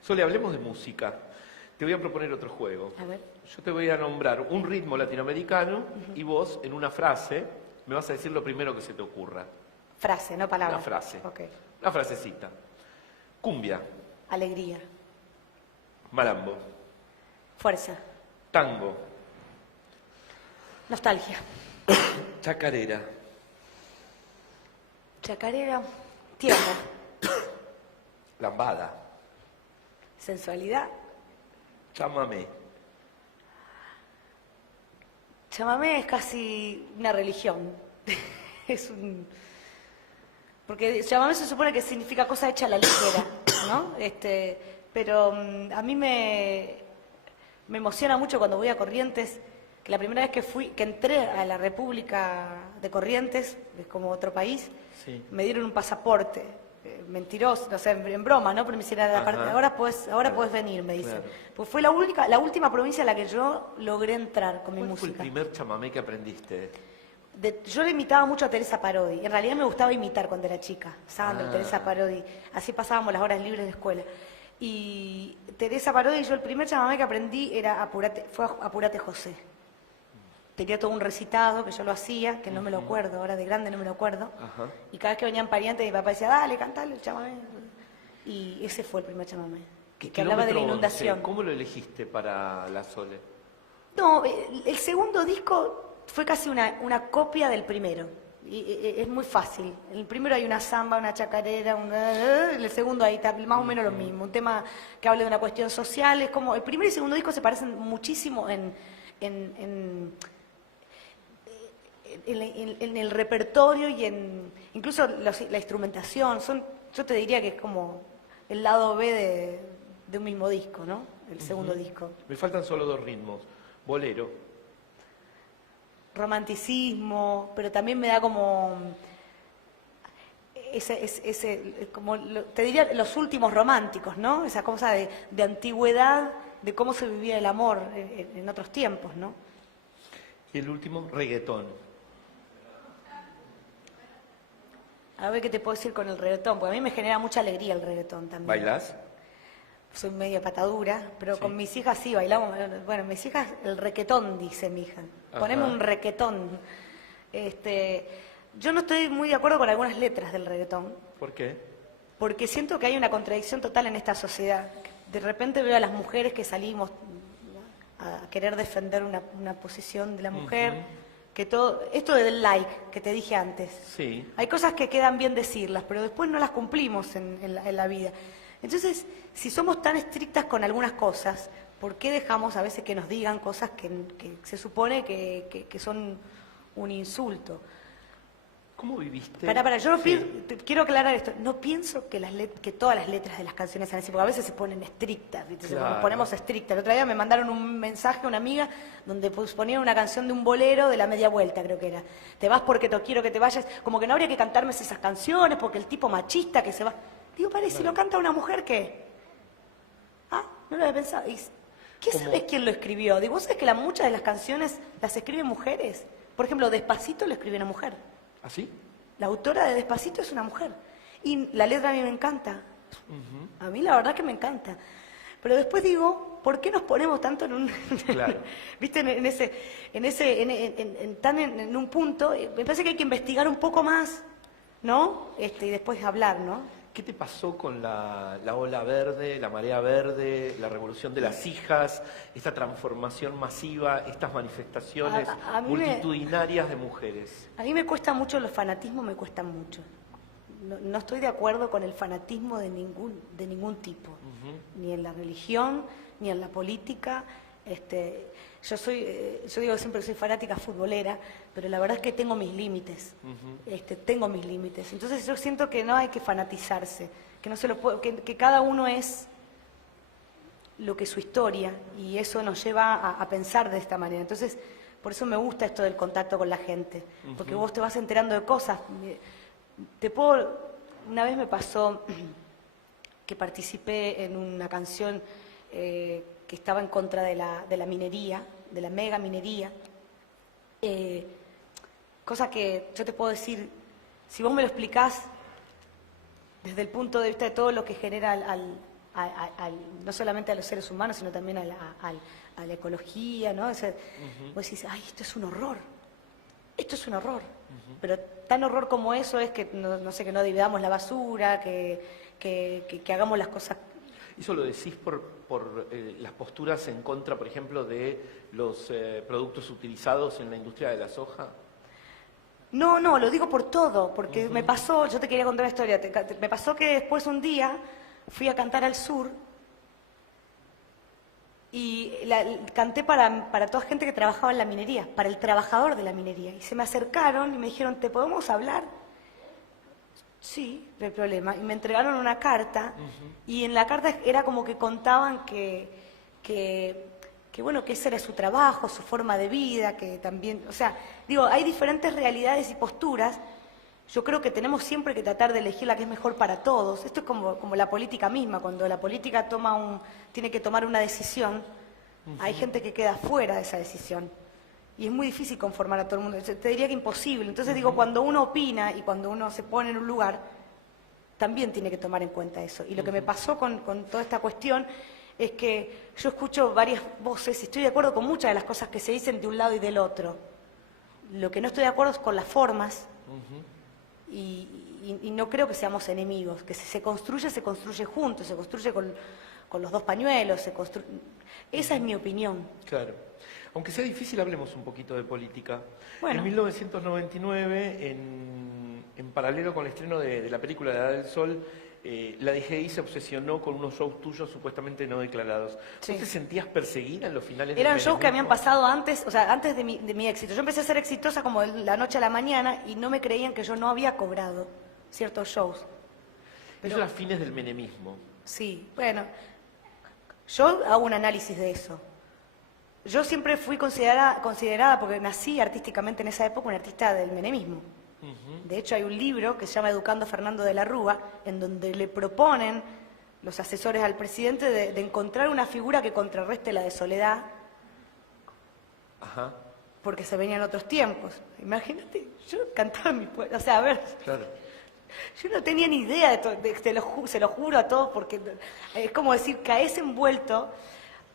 Sole, hablemos de música. Te voy a proponer otro juego. A ver. Yo te voy a nombrar un ritmo latinoamericano y vos, en una frase, me vas a decir lo primero que se te ocurra. Frase, no palabra. Una frase. Ok. Una frasecita. Cumbia, Alegría. malambo, Fuerza. tango, Nostalgia. chacarera, Chacarera. Tiempo. lambada, Sensualidad. chamamé, Chamamé es casi una religión. Porque chamamé se supone que significa cosa hecha a la ligera, ¿no? Pero a mí me emociona mucho cuando voy a Corrientes, que la primera vez que entré a la República de Corrientes, es como otro país, sí, me dieron un pasaporte. Mentiroso, o sea, en broma, ¿no? Pero me hicieron la parte, ahora puedes venir, me dicen. Claro. Pues fue la última provincia a la que yo logré entrar con mi ¿Cuál fue el música. primer chamamé que aprendiste? Yo le imitaba mucho a Teresa Parodi. En realidad me gustaba imitar cuando era chica. Sandra, Teresa Parodi. Así pasábamos las horas libres de escuela. Y Teresa Parodi, yo el primer chamamé que aprendí fue Apurate José. Tenía todo un recitado que yo lo hacía, que no me lo acuerdo, ahora de grande no me lo acuerdo. Ajá. Y cada vez que venían parientes, mi papá decía, dale, cantale el chamamé. Y ese fue el primer chamamé, que hablaba de la kilómetro, inundación. ¿Cómo lo elegiste para La Sole? No, el segundo disco fue casi una copia del primero. Es muy fácil. En el primero hay una samba, una chacarera, en el segundo ahí está más o menos lo mismo. Un tema que habla de una cuestión social. Es como el primer y segundo disco se parecen muchísimo en el repertorio y incluso la instrumentación. Yo te diría que es como el lado B de un mismo disco, ¿no? El segundo disco. Me faltan solo 2 ritmos. Bolero. Romanticismo, pero también me da como te diría los últimos románticos, ¿no? Esa cosa de antigüedad, de cómo se vivía el amor en otros tiempos, ¿no? Y el último, reggaetón. A ver qué te puedo decir con el reggaetón, porque a mí me genera mucha alegría el reggaetón también. ¿Bailás? Soy media patadura, pero Sí. con mis hijas sí bailamos. Bueno, mis hijas, el requetón, dice mi hija. Ajá. Poneme un requetón. Yo no estoy muy de acuerdo con algunas letras del reggaetón, ¿Por qué? porque siento que hay una contradicción total en esta sociedad. De repente veo a las mujeres que salimos a querer defender una posición de la mujer, que esto del like que te dije antes. Sí. Hay cosas que quedan bien decirlas, pero después no las cumplimos en la vida. Entonces, si somos tan estrictas con algunas cosas, ¿por qué dejamos a veces que nos digan cosas que se supone que son un insulto? ¿Cómo viviste? Yo no Sí. quiero aclarar esto. No pienso que todas las letras de las canciones sean así, porque a veces se ponen estrictas, ¿viste? Claro. Nos ponemos estrictas. El otro día me mandaron un mensaje a una amiga donde ponían una canción de un bolero de la media vuelta, creo que era. Te vas porque te quiero que te vayas. Como que no habría que cantarme esas canciones porque el tipo machista que se va. Digo, si lo canta una mujer, ¿qué? Ah, no lo había pensado. ¿Qué sabes quién lo escribió? Digo, ¿vos sabés que muchas de las canciones las escriben mujeres? Por ejemplo, Despacito lo escribió una mujer. ¿Así? La autora de Despacito es una mujer. Y la letra a mí me encanta. A mí la verdad que me encanta. Pero después digo, ¿por qué nos ponemos tanto en un... Claro. ¿Viste? En un punto, me parece que hay que investigar un poco más, ¿no? Y después hablar, ¿no? ¿Qué te pasó con la ola verde, la marea verde, la revolución de las hijas, esta transformación masiva, estas manifestaciones A mí multitudinarias de mujeres? A mí me cuesta mucho, los fanatismos me cuestan mucho. No estoy de acuerdo con el fanatismo de ningún tipo, ni en la religión, ni en la política. Yo digo siempre que soy fanática futbolera, pero la verdad es que tengo mis límites. Tengo mis límites. Entonces yo siento que no hay que fanatizarse, que no se lo puede, que cada uno es lo que es su historia y eso nos lleva a pensar de esta manera. Entonces, por eso me gusta esto del contacto con la gente, porque vos te vas enterando de cosas. Una vez me pasó que participé en una canción que estaba en contra de la minería, de la mega minería, cosa que yo te puedo decir, si vos me lo explicás desde el punto de vista de todo lo que genera no solamente a los seres humanos, sino también a la ecología, ¿no? Vos decís, ay, esto es un horror. Esto es un horror, pero tan horror como eso es que no sé, que no dividamos la basura, que hagamos las cosas. ¿Eso lo decís por las posturas en contra, por ejemplo, de los productos utilizados en la industria de la soja? No, lo digo por todo, porque me pasó, yo te quería contar una historia, me pasó que después un día fui a cantar al sur y canté para toda gente que trabajaba en la minería, para el trabajador de la minería. Y se me acercaron y me dijeron, ¿te podemos hablar? Sí, no hay problema. Y me entregaron una carta y en la carta era como que contaban que bueno, que ese era su trabajo, su forma de vida, que también, o sea, digo, hay diferentes realidades y posturas. Yo creo que tenemos siempre que tratar de elegir la que es mejor para todos. Esto es como la política misma, cuando la política tiene que tomar una decisión, hay gente que queda fuera de esa decisión. Y es muy difícil conformar a todo el mundo. Te diría que imposible. Entonces digo, cuando uno opina y cuando uno se pone en un lugar, también tiene que tomar en cuenta eso. Y lo que me pasó con toda esta cuestión es que yo escucho varias voces y estoy de acuerdo con muchas de las cosas que se dicen de un lado y del otro. Lo que no estoy de acuerdo es con las formas y no creo que seamos enemigos. Que si se construye juntos, se construye con los dos pañuelos, esa es mi opinión. Claro. Aunque sea difícil, hablemos un poquito de política. Bueno. En 1999, en paralelo con el estreno de la película La Edad del Sol, la DGI se obsesionó con unos shows tuyos supuestamente no declarados. Sí. ¿Vos te sentías perseguida en los finales Eran del shows que habían menemismo? pasado antes, o sea, antes de mi éxito. Yo empecé a ser exitosa como de la noche a la mañana y no me creían que yo no había cobrado ciertos shows. Eso era fines del menemismo. Sí, bueno, yo hago un análisis de eso. Yo siempre fui considerada, porque nací artísticamente en esa época, una artista del menemismo. De hecho, hay un libro que se llama Educando a Fernando de la Rúa, en donde le proponen los asesores al presidente de encontrar una figura que contrarreste la de Soledad, Ajá, porque se venían otros tiempos. Imagínate, yo cantaba en mi pueblo, o sea, a ver, claro. yo no tenía ni idea de todo, se lo juro a todos, porque es como decir, caes envuelto.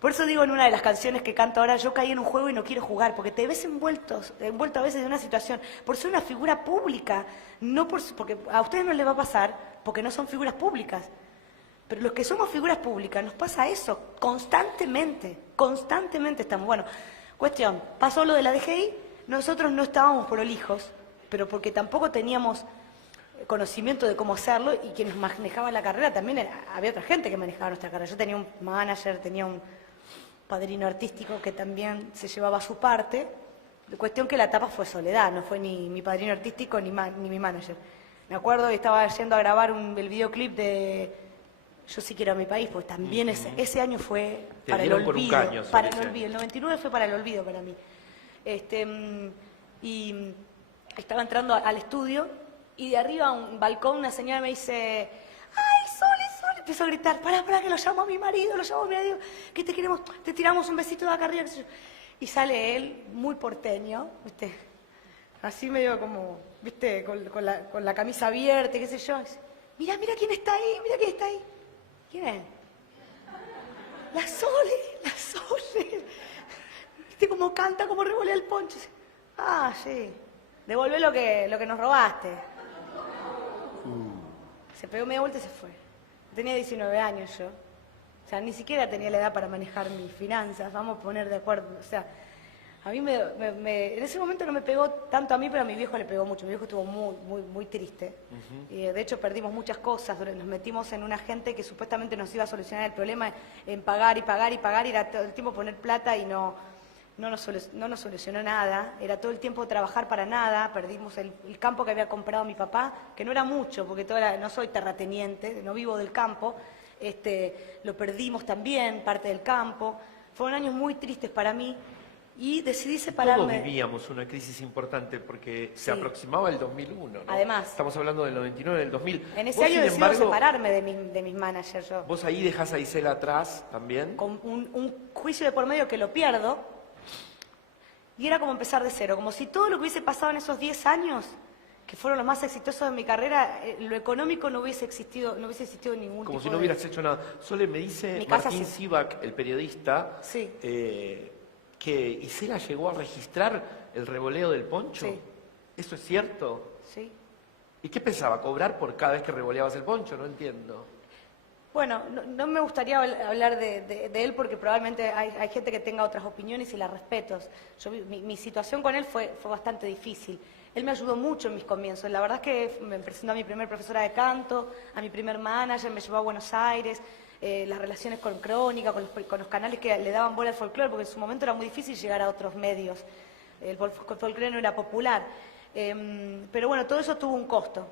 Por eso digo en una de las canciones que canto ahora, yo caí en un juego y no quiero jugar, porque te ves envuelto a veces de una situación, por ser una figura pública, no porque a ustedes no les va a pasar, porque no son figuras públicas. Pero los que somos figuras públicas nos pasa eso, constantemente estamos. Bueno, cuestión, pasó lo de la DGI, nosotros no estábamos prolijos, pero porque tampoco teníamos conocimiento de cómo hacerlo y quienes manejaban la carrera también había otra gente que manejaba nuestra carrera. Yo tenía un manager, tenía un padrino artístico que también se llevaba su parte. La cuestión que la etapa fue Soledad, no fue ni mi padrino artístico ni mi manager. Me acuerdo que estaba yendo a grabar el videoclip de Yo sí quiero a mi país, pues también ese año fue Te para el dieron por un olvido. caño Para sobre el ese olvido. El 99 fue para el olvido para mí. Y estaba entrando al estudio y de arriba a un balcón una señora me dice: ¡ay, Sole! Empezó a gritar: para que lo llamo a mi marido, que te queremos, te tiramos un besito de acá arriba. Y sale él, muy porteño, ¿viste? Así medio como, ¿viste? Con la camisa abierta, qué sé yo. Mira quién está ahí, mira quién está ahí. ¿Quién es? La Sole. ¿Viste cómo canta, cómo revolea el poncho? Ah, sí. Devolvé lo que nos robaste. Se pegó media vuelta y se fue. Tenía 19 años yo. O sea, ni siquiera tenía la edad para manejar mis finanzas. Vamos a poner de acuerdo. O sea, a mí en ese momento no me pegó tanto a mí, pero a mi viejo le pegó mucho. Mi viejo estuvo muy triste. Y de hecho perdimos muchas cosas. Nos metimos en una gente que supuestamente nos iba a solucionar el problema en pagar y era todo el tiempo poner plata y no nos solucionó nada, era todo el tiempo trabajar para nada, perdimos el campo que había comprado mi papá, que no era mucho, porque no soy terrateniente, no vivo del campo, lo perdimos también, parte del campo. Fueron años muy tristes para mí y decidí separarme. Todos vivíamos una crisis importante porque se Sí. aproximaba el 2001, ¿no? Además. Estamos hablando del 99, del 2000. En ese Vos, año sin decidí embargo, separarme de mis managers yo. Vos ahí dejás a Isela atrás también. Con un juicio de por medio que lo pierdo. Y era como empezar de cero, como si todo lo que hubiese pasado en esos 10 años, que fueron los más exitosos de mi carrera, lo económico no hubiese existido ningún Como tipo si no hubieras hecho nada. Sole, me dice Mi casa Martín sí. Sivak, el periodista, Sí. que Isela llegó a registrar el revoleo del poncho. Sí. ¿Eso es cierto? Sí. ¿Y qué pensaba? ¿Cobrar por cada vez que revoleabas el poncho? No entiendo. Bueno, no me gustaría hablar de él porque probablemente hay gente que tenga otras opiniones y las respeto. Mi situación con él fue bastante difícil. Él me ayudó mucho en mis comienzos. La verdad es que me presentó a mi primer profesora de canto, a mi primer manager, me llevó a Buenos Aires, las relaciones con Crónica, con los canales que le daban bola al folclore, porque en su momento era muy difícil llegar a otros medios. El folclore no era popular. Pero bueno, todo eso tuvo un costo.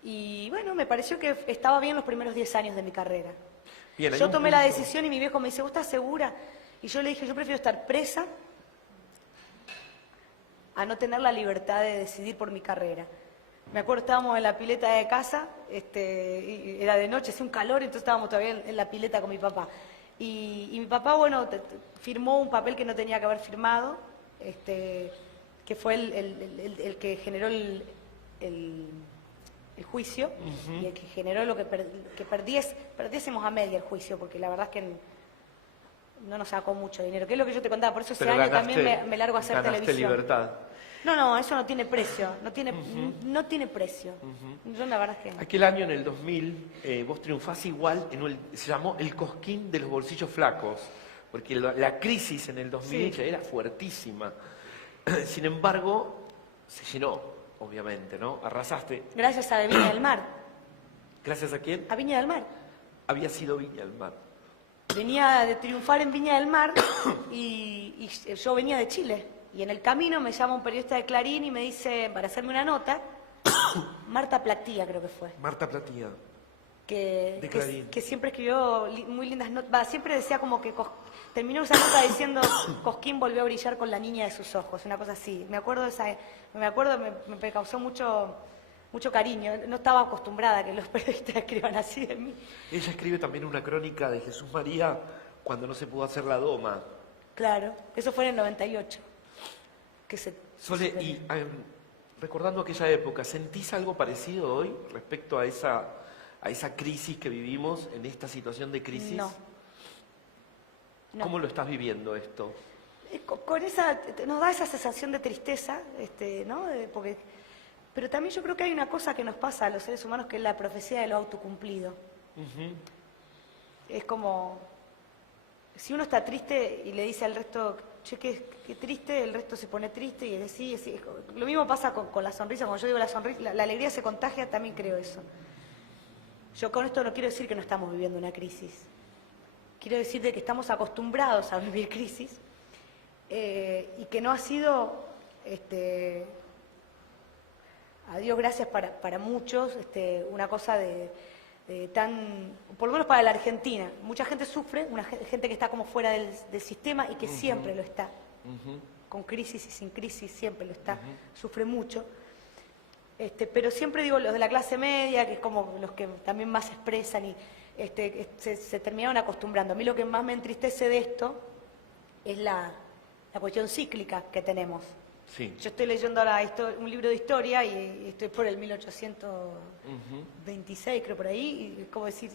Y bueno, me pareció que estaba bien los primeros 10 años de mi carrera. Bien, hay Yo un tomé la punto. decisión y mi viejo me dice: ¿vos estás segura? Y yo le dije: yo prefiero estar presa a no tener la libertad de decidir por mi carrera. Me acuerdo, estábamos en la pileta de casa, y era de noche, hacía un calor, entonces estábamos todavía en la pileta con mi papá. Y mi papá, bueno, firmó un papel que no tenía que haber firmado, que fue el que generó el juicio, y el que generó lo que perdiésemos a media el juicio, porque la verdad es que no nos sacó mucho dinero, que es lo que yo te contaba, por eso ese Pero año ganaste- también me largo a hacer ganaste televisión. libertad. No, eso no tiene precio, no tiene precio. Yo la verdad es que... Aquel año, en el 2000, vos triunfás igual, se llamó el Cosquín de los bolsillos flacos, porque la crisis en el 2000 ya era fuertísima. Sin embargo, se llenó, obviamente, ¿no? Arrasaste. Gracias a Viña del Mar. ¿Gracias a quién? A Viña del Mar. Había sido Viña del Mar. Venía de triunfar en Viña del Mar y yo venía de Chile. Y en el camino me llama un periodista de Clarín y me dice, para hacerme una nota, Marta Platía creo que fue, Marta Platía. que, Clarín. que siempre escribió muy lindas notas, siempre decía como que terminó esa nota diciendo Cosquín volvió a brillar con la niña de sus ojos, una cosa así. Me acuerdo, me causó mucho cariño, no estaba acostumbrada a que los periodistas escriban así de mí. Ella escribe también una crónica de Jesús María cuando no se pudo hacer la doma. Claro, eso fue en el 98. Sole, y recordando aquella época, ¿sentís algo parecido hoy respecto a esa crisis que vivimos, en esta situación de crisis? No. ¿Cómo lo estás viviendo esto? Con esa, nos da esa sensación de tristeza, ¿no? Pero también yo creo que hay una cosa que nos pasa a los seres humanos que es la profecía de lo autocumplido. Es como, si uno está triste y le dice al resto, che, qué triste, el resto se pone triste y es así. Lo mismo pasa con la sonrisa, cuando yo digo la sonrisa, la alegría se contagia, también creo eso. Yo con esto no quiero decir que no estamos viviendo una crisis. Quiero decir de que estamos acostumbrados a vivir crisis y que no ha sido, a Dios gracias para muchos, una cosa por lo menos para la Argentina. Mucha gente sufre, gente que está como fuera del sistema y que siempre lo está. Con crisis y sin crisis siempre lo está. Sufre mucho. Pero siempre digo los de la clase media, que es como los que también más expresan y se terminaron acostumbrando. A mí lo que más me entristece de esto es la cuestión cíclica que tenemos. Sí. Yo estoy leyendo ahora un libro de historia y estoy por el 1826, creo, por ahí, y es como decir,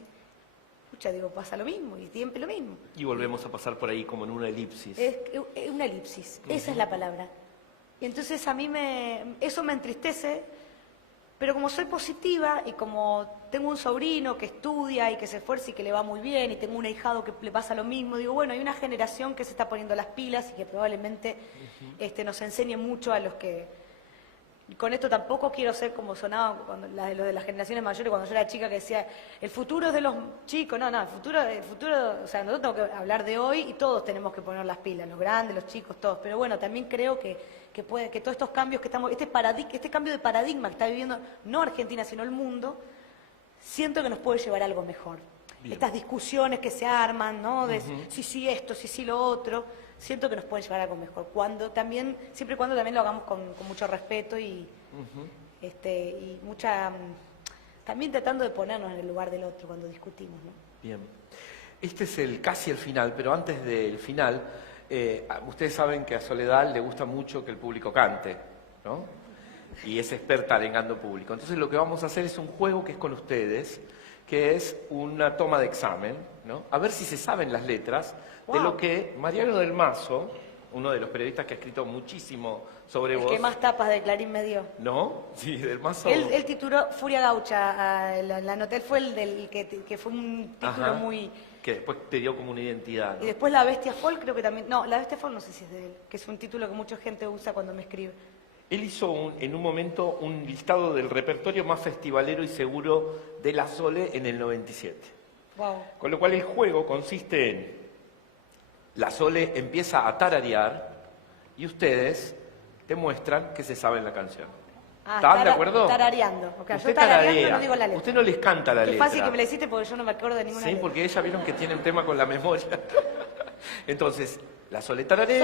pucha, digo, pasa lo mismo y siempre lo mismo. Y volvemos a pasar por ahí como en una elipsis. Es una elipsis, esa es la palabra. Y entonces a mí eso me entristece, pero como soy positiva y como tengo un sobrino que estudia y que se esfuerza y que le va muy bien y tengo un ahijado que le pasa lo mismo, digo, bueno, hay una generación que se está poniendo las pilas y que probablemente nos enseñe mucho a los que... Con esto tampoco quiero ser como sonaba los de las generaciones mayores cuando yo era chica que decía, el futuro es de los chicos. No, el futuro, o sea, nosotros tenemos que hablar de hoy y todos tenemos que poner las pilas, los grandes, los chicos, todos. Pero bueno, también creo que todos estos cambios que estamos, este cambio de paradigma que está viviendo no Argentina sino el mundo, siento que nos puede llevar a algo mejor. Bien. Estas discusiones que se arman, ¿no? De sí esto, sí lo otro, siento que nos pueden llevar a algo mejor. Siempre y cuando también lo hagamos con mucho respeto y mucha... También tratando de ponernos en el lugar del otro cuando discutimos, ¿no? Bien. Este es casi el final, pero antes del final, ustedes saben que a Soledad le gusta mucho que el público cante, ¿no? Y es experta arengando público. Entonces lo que vamos a hacer es un juego que es con ustedes, que es una toma de examen, ¿no? A ver si se saben las letras de lo que Mariano del Mazo, uno de los periodistas que ha escrito muchísimo sobre vos... El que más tapas de Clarín me dio. ¿No? Sí, del Mazo... Él tituló Furia Gaucha, la nota, él fue el del que fue un título muy... Que después te dio como una identidad, ¿no? Y después La Bestia Folk creo que también... No, La Bestia Folk no sé si es de él, que es un título que mucha gente usa cuando me escribe. Él hizo en un momento un listado del repertorio más festivalero y seguro de la Sole en el 97. Wow. Con lo cual el juego consiste en la Sole empieza a tararear y ustedes demuestran que se saben la canción. ¿Están de acuerdo? Tarareando. Okay, Usted yo tarareando tararea. no digo la letra. Usted no les canta la Qué letra. fácil que me la hiciste porque yo no me acuerdo de ninguna letra. Sí, porque ellas vieron que tienen tema con la memoria. Entonces, la Sole tararea.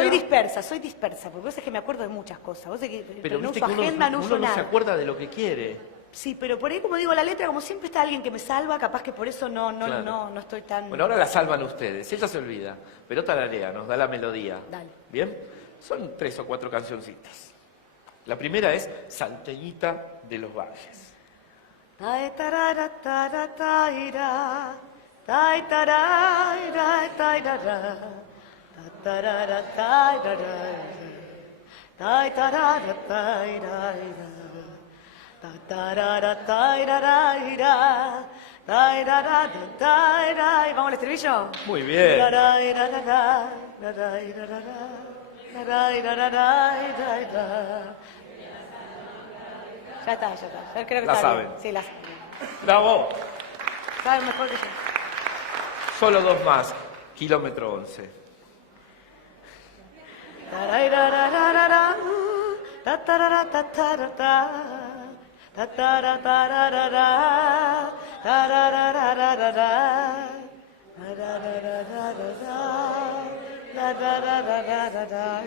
Soy dispersa, porque vos sabés que me acuerdo de muchas cosas. Vos sabés que pero no viste uso que agenda, no uso uno no nada. se acuerda de lo que quiere. Sí, pero por ahí como digo la letra, como siempre está alguien que me salva, capaz que por eso Claro. no estoy tan... Bueno, ahora la salvan ustedes, ella se olvida, pero tararea, nos da la melodía. Dale. ¿Bien? Son 3 o 4 cancioncitas. La primera es Salteñita de los Valles. Tai tarara tara taira, tai tarara tairara, tarara tairara, tai tarara tairara, tarara tairara, tairara tairara. ¿Vamos al estribillo? Muy bien. Ya está, ya está. Yo creo que La está saben. bien. Sí, la saben. Bravo. Saben mejor que yo. Solo dos más. Kilómetro 11. Tararararara, tatararatarata, tataratararara, tararararara, tararararara, tararararara,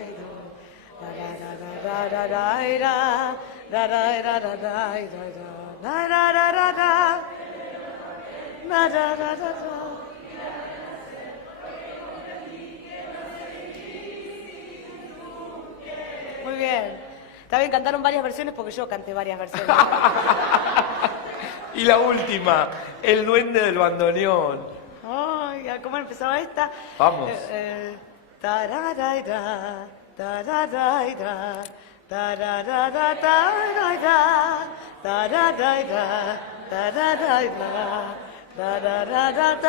muy bien. Está bien, cantaron varias versiones porque yo canté varias versiones. Y la última, el duende del bandoneón. Ay, ¿cómo empezaba esta? Vamos. Tararaira, tararaira, tararara, tararaira, tararaira, tararaira, tararara,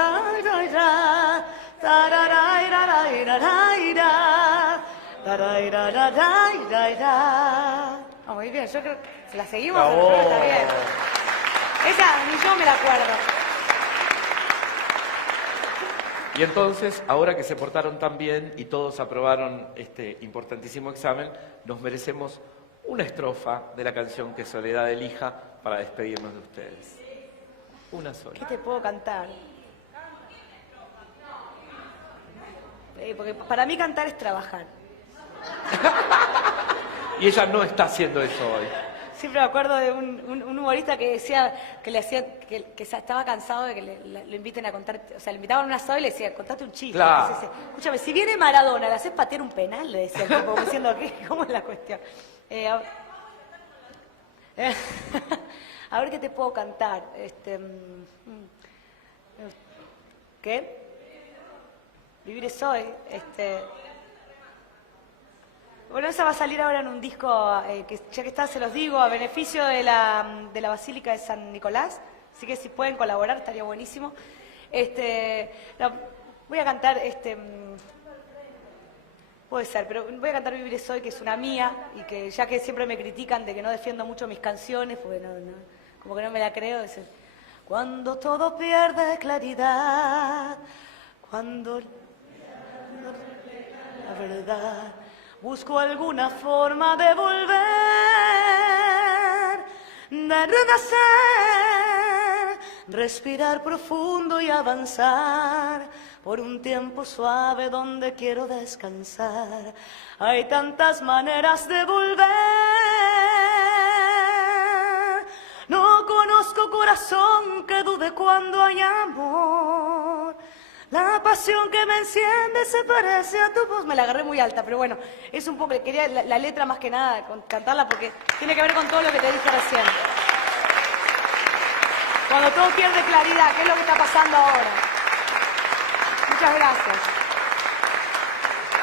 tararaira, tararaira, tararaira. Oh, muy bien, yo creo que si la seguimos, Bravo. yo creo que está bien. Esa ni yo me la acuerdo. Y entonces, ahora que se portaron tan bien y todos aprobaron este importantísimo examen, nos merecemos una estrofa de la canción que Soledad elija para despedirnos de ustedes. Una sola. ¿Qué te puedo cantar? Porque para mí cantar es trabajar. Y ella no está haciendo eso hoy. Siempre me acuerdo de un humorista que decía que le hacía que estaba cansado de que lo inviten a contar, o sea, le invitaban a una sola y le decía, contate un chiste. Claro. Entonces, escúchame, si viene Maradona, ¿le haces patear un penal? Le decía el tipo, como diciendo, ¿cómo es la cuestión? A ver qué te puedo cantar. ¿Qué? Vivir es hoy. Bueno, esa va a salir ahora en un disco, que ya que está, se los digo, a beneficio de la Basílica de San Nicolás. Así que si pueden colaborar, estaría buenísimo. Voy a cantar, puede ser, pero voy a cantar Vivir es hoy, que es una mía, y que ya que siempre me critican de que no defiendo mucho mis canciones, porque como que no me la creo. Cuando todo pierde claridad, cuando la verdad, busco alguna forma de volver, de renacer, respirar profundo y avanzar por un tiempo suave donde quiero descansar. Hay tantas maneras de volver. No conozco corazón que dude cuando hay amor. La pasión que me enciende se parece a tu voz. Me la agarré muy alta, pero bueno, es un poco, quería la letra más que nada, cantarla porque tiene que ver con todo lo que te dije recién. Cuando todo pierde claridad, ¿qué es lo que está pasando ahora? Muchas gracias.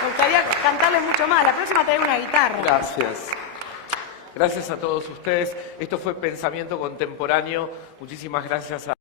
Me gustaría cantarles mucho más. La próxima traigo una guitarra. Gracias. Gracias a todos ustedes. Esto fue Pensamiento Contemporáneo. Muchísimas gracias a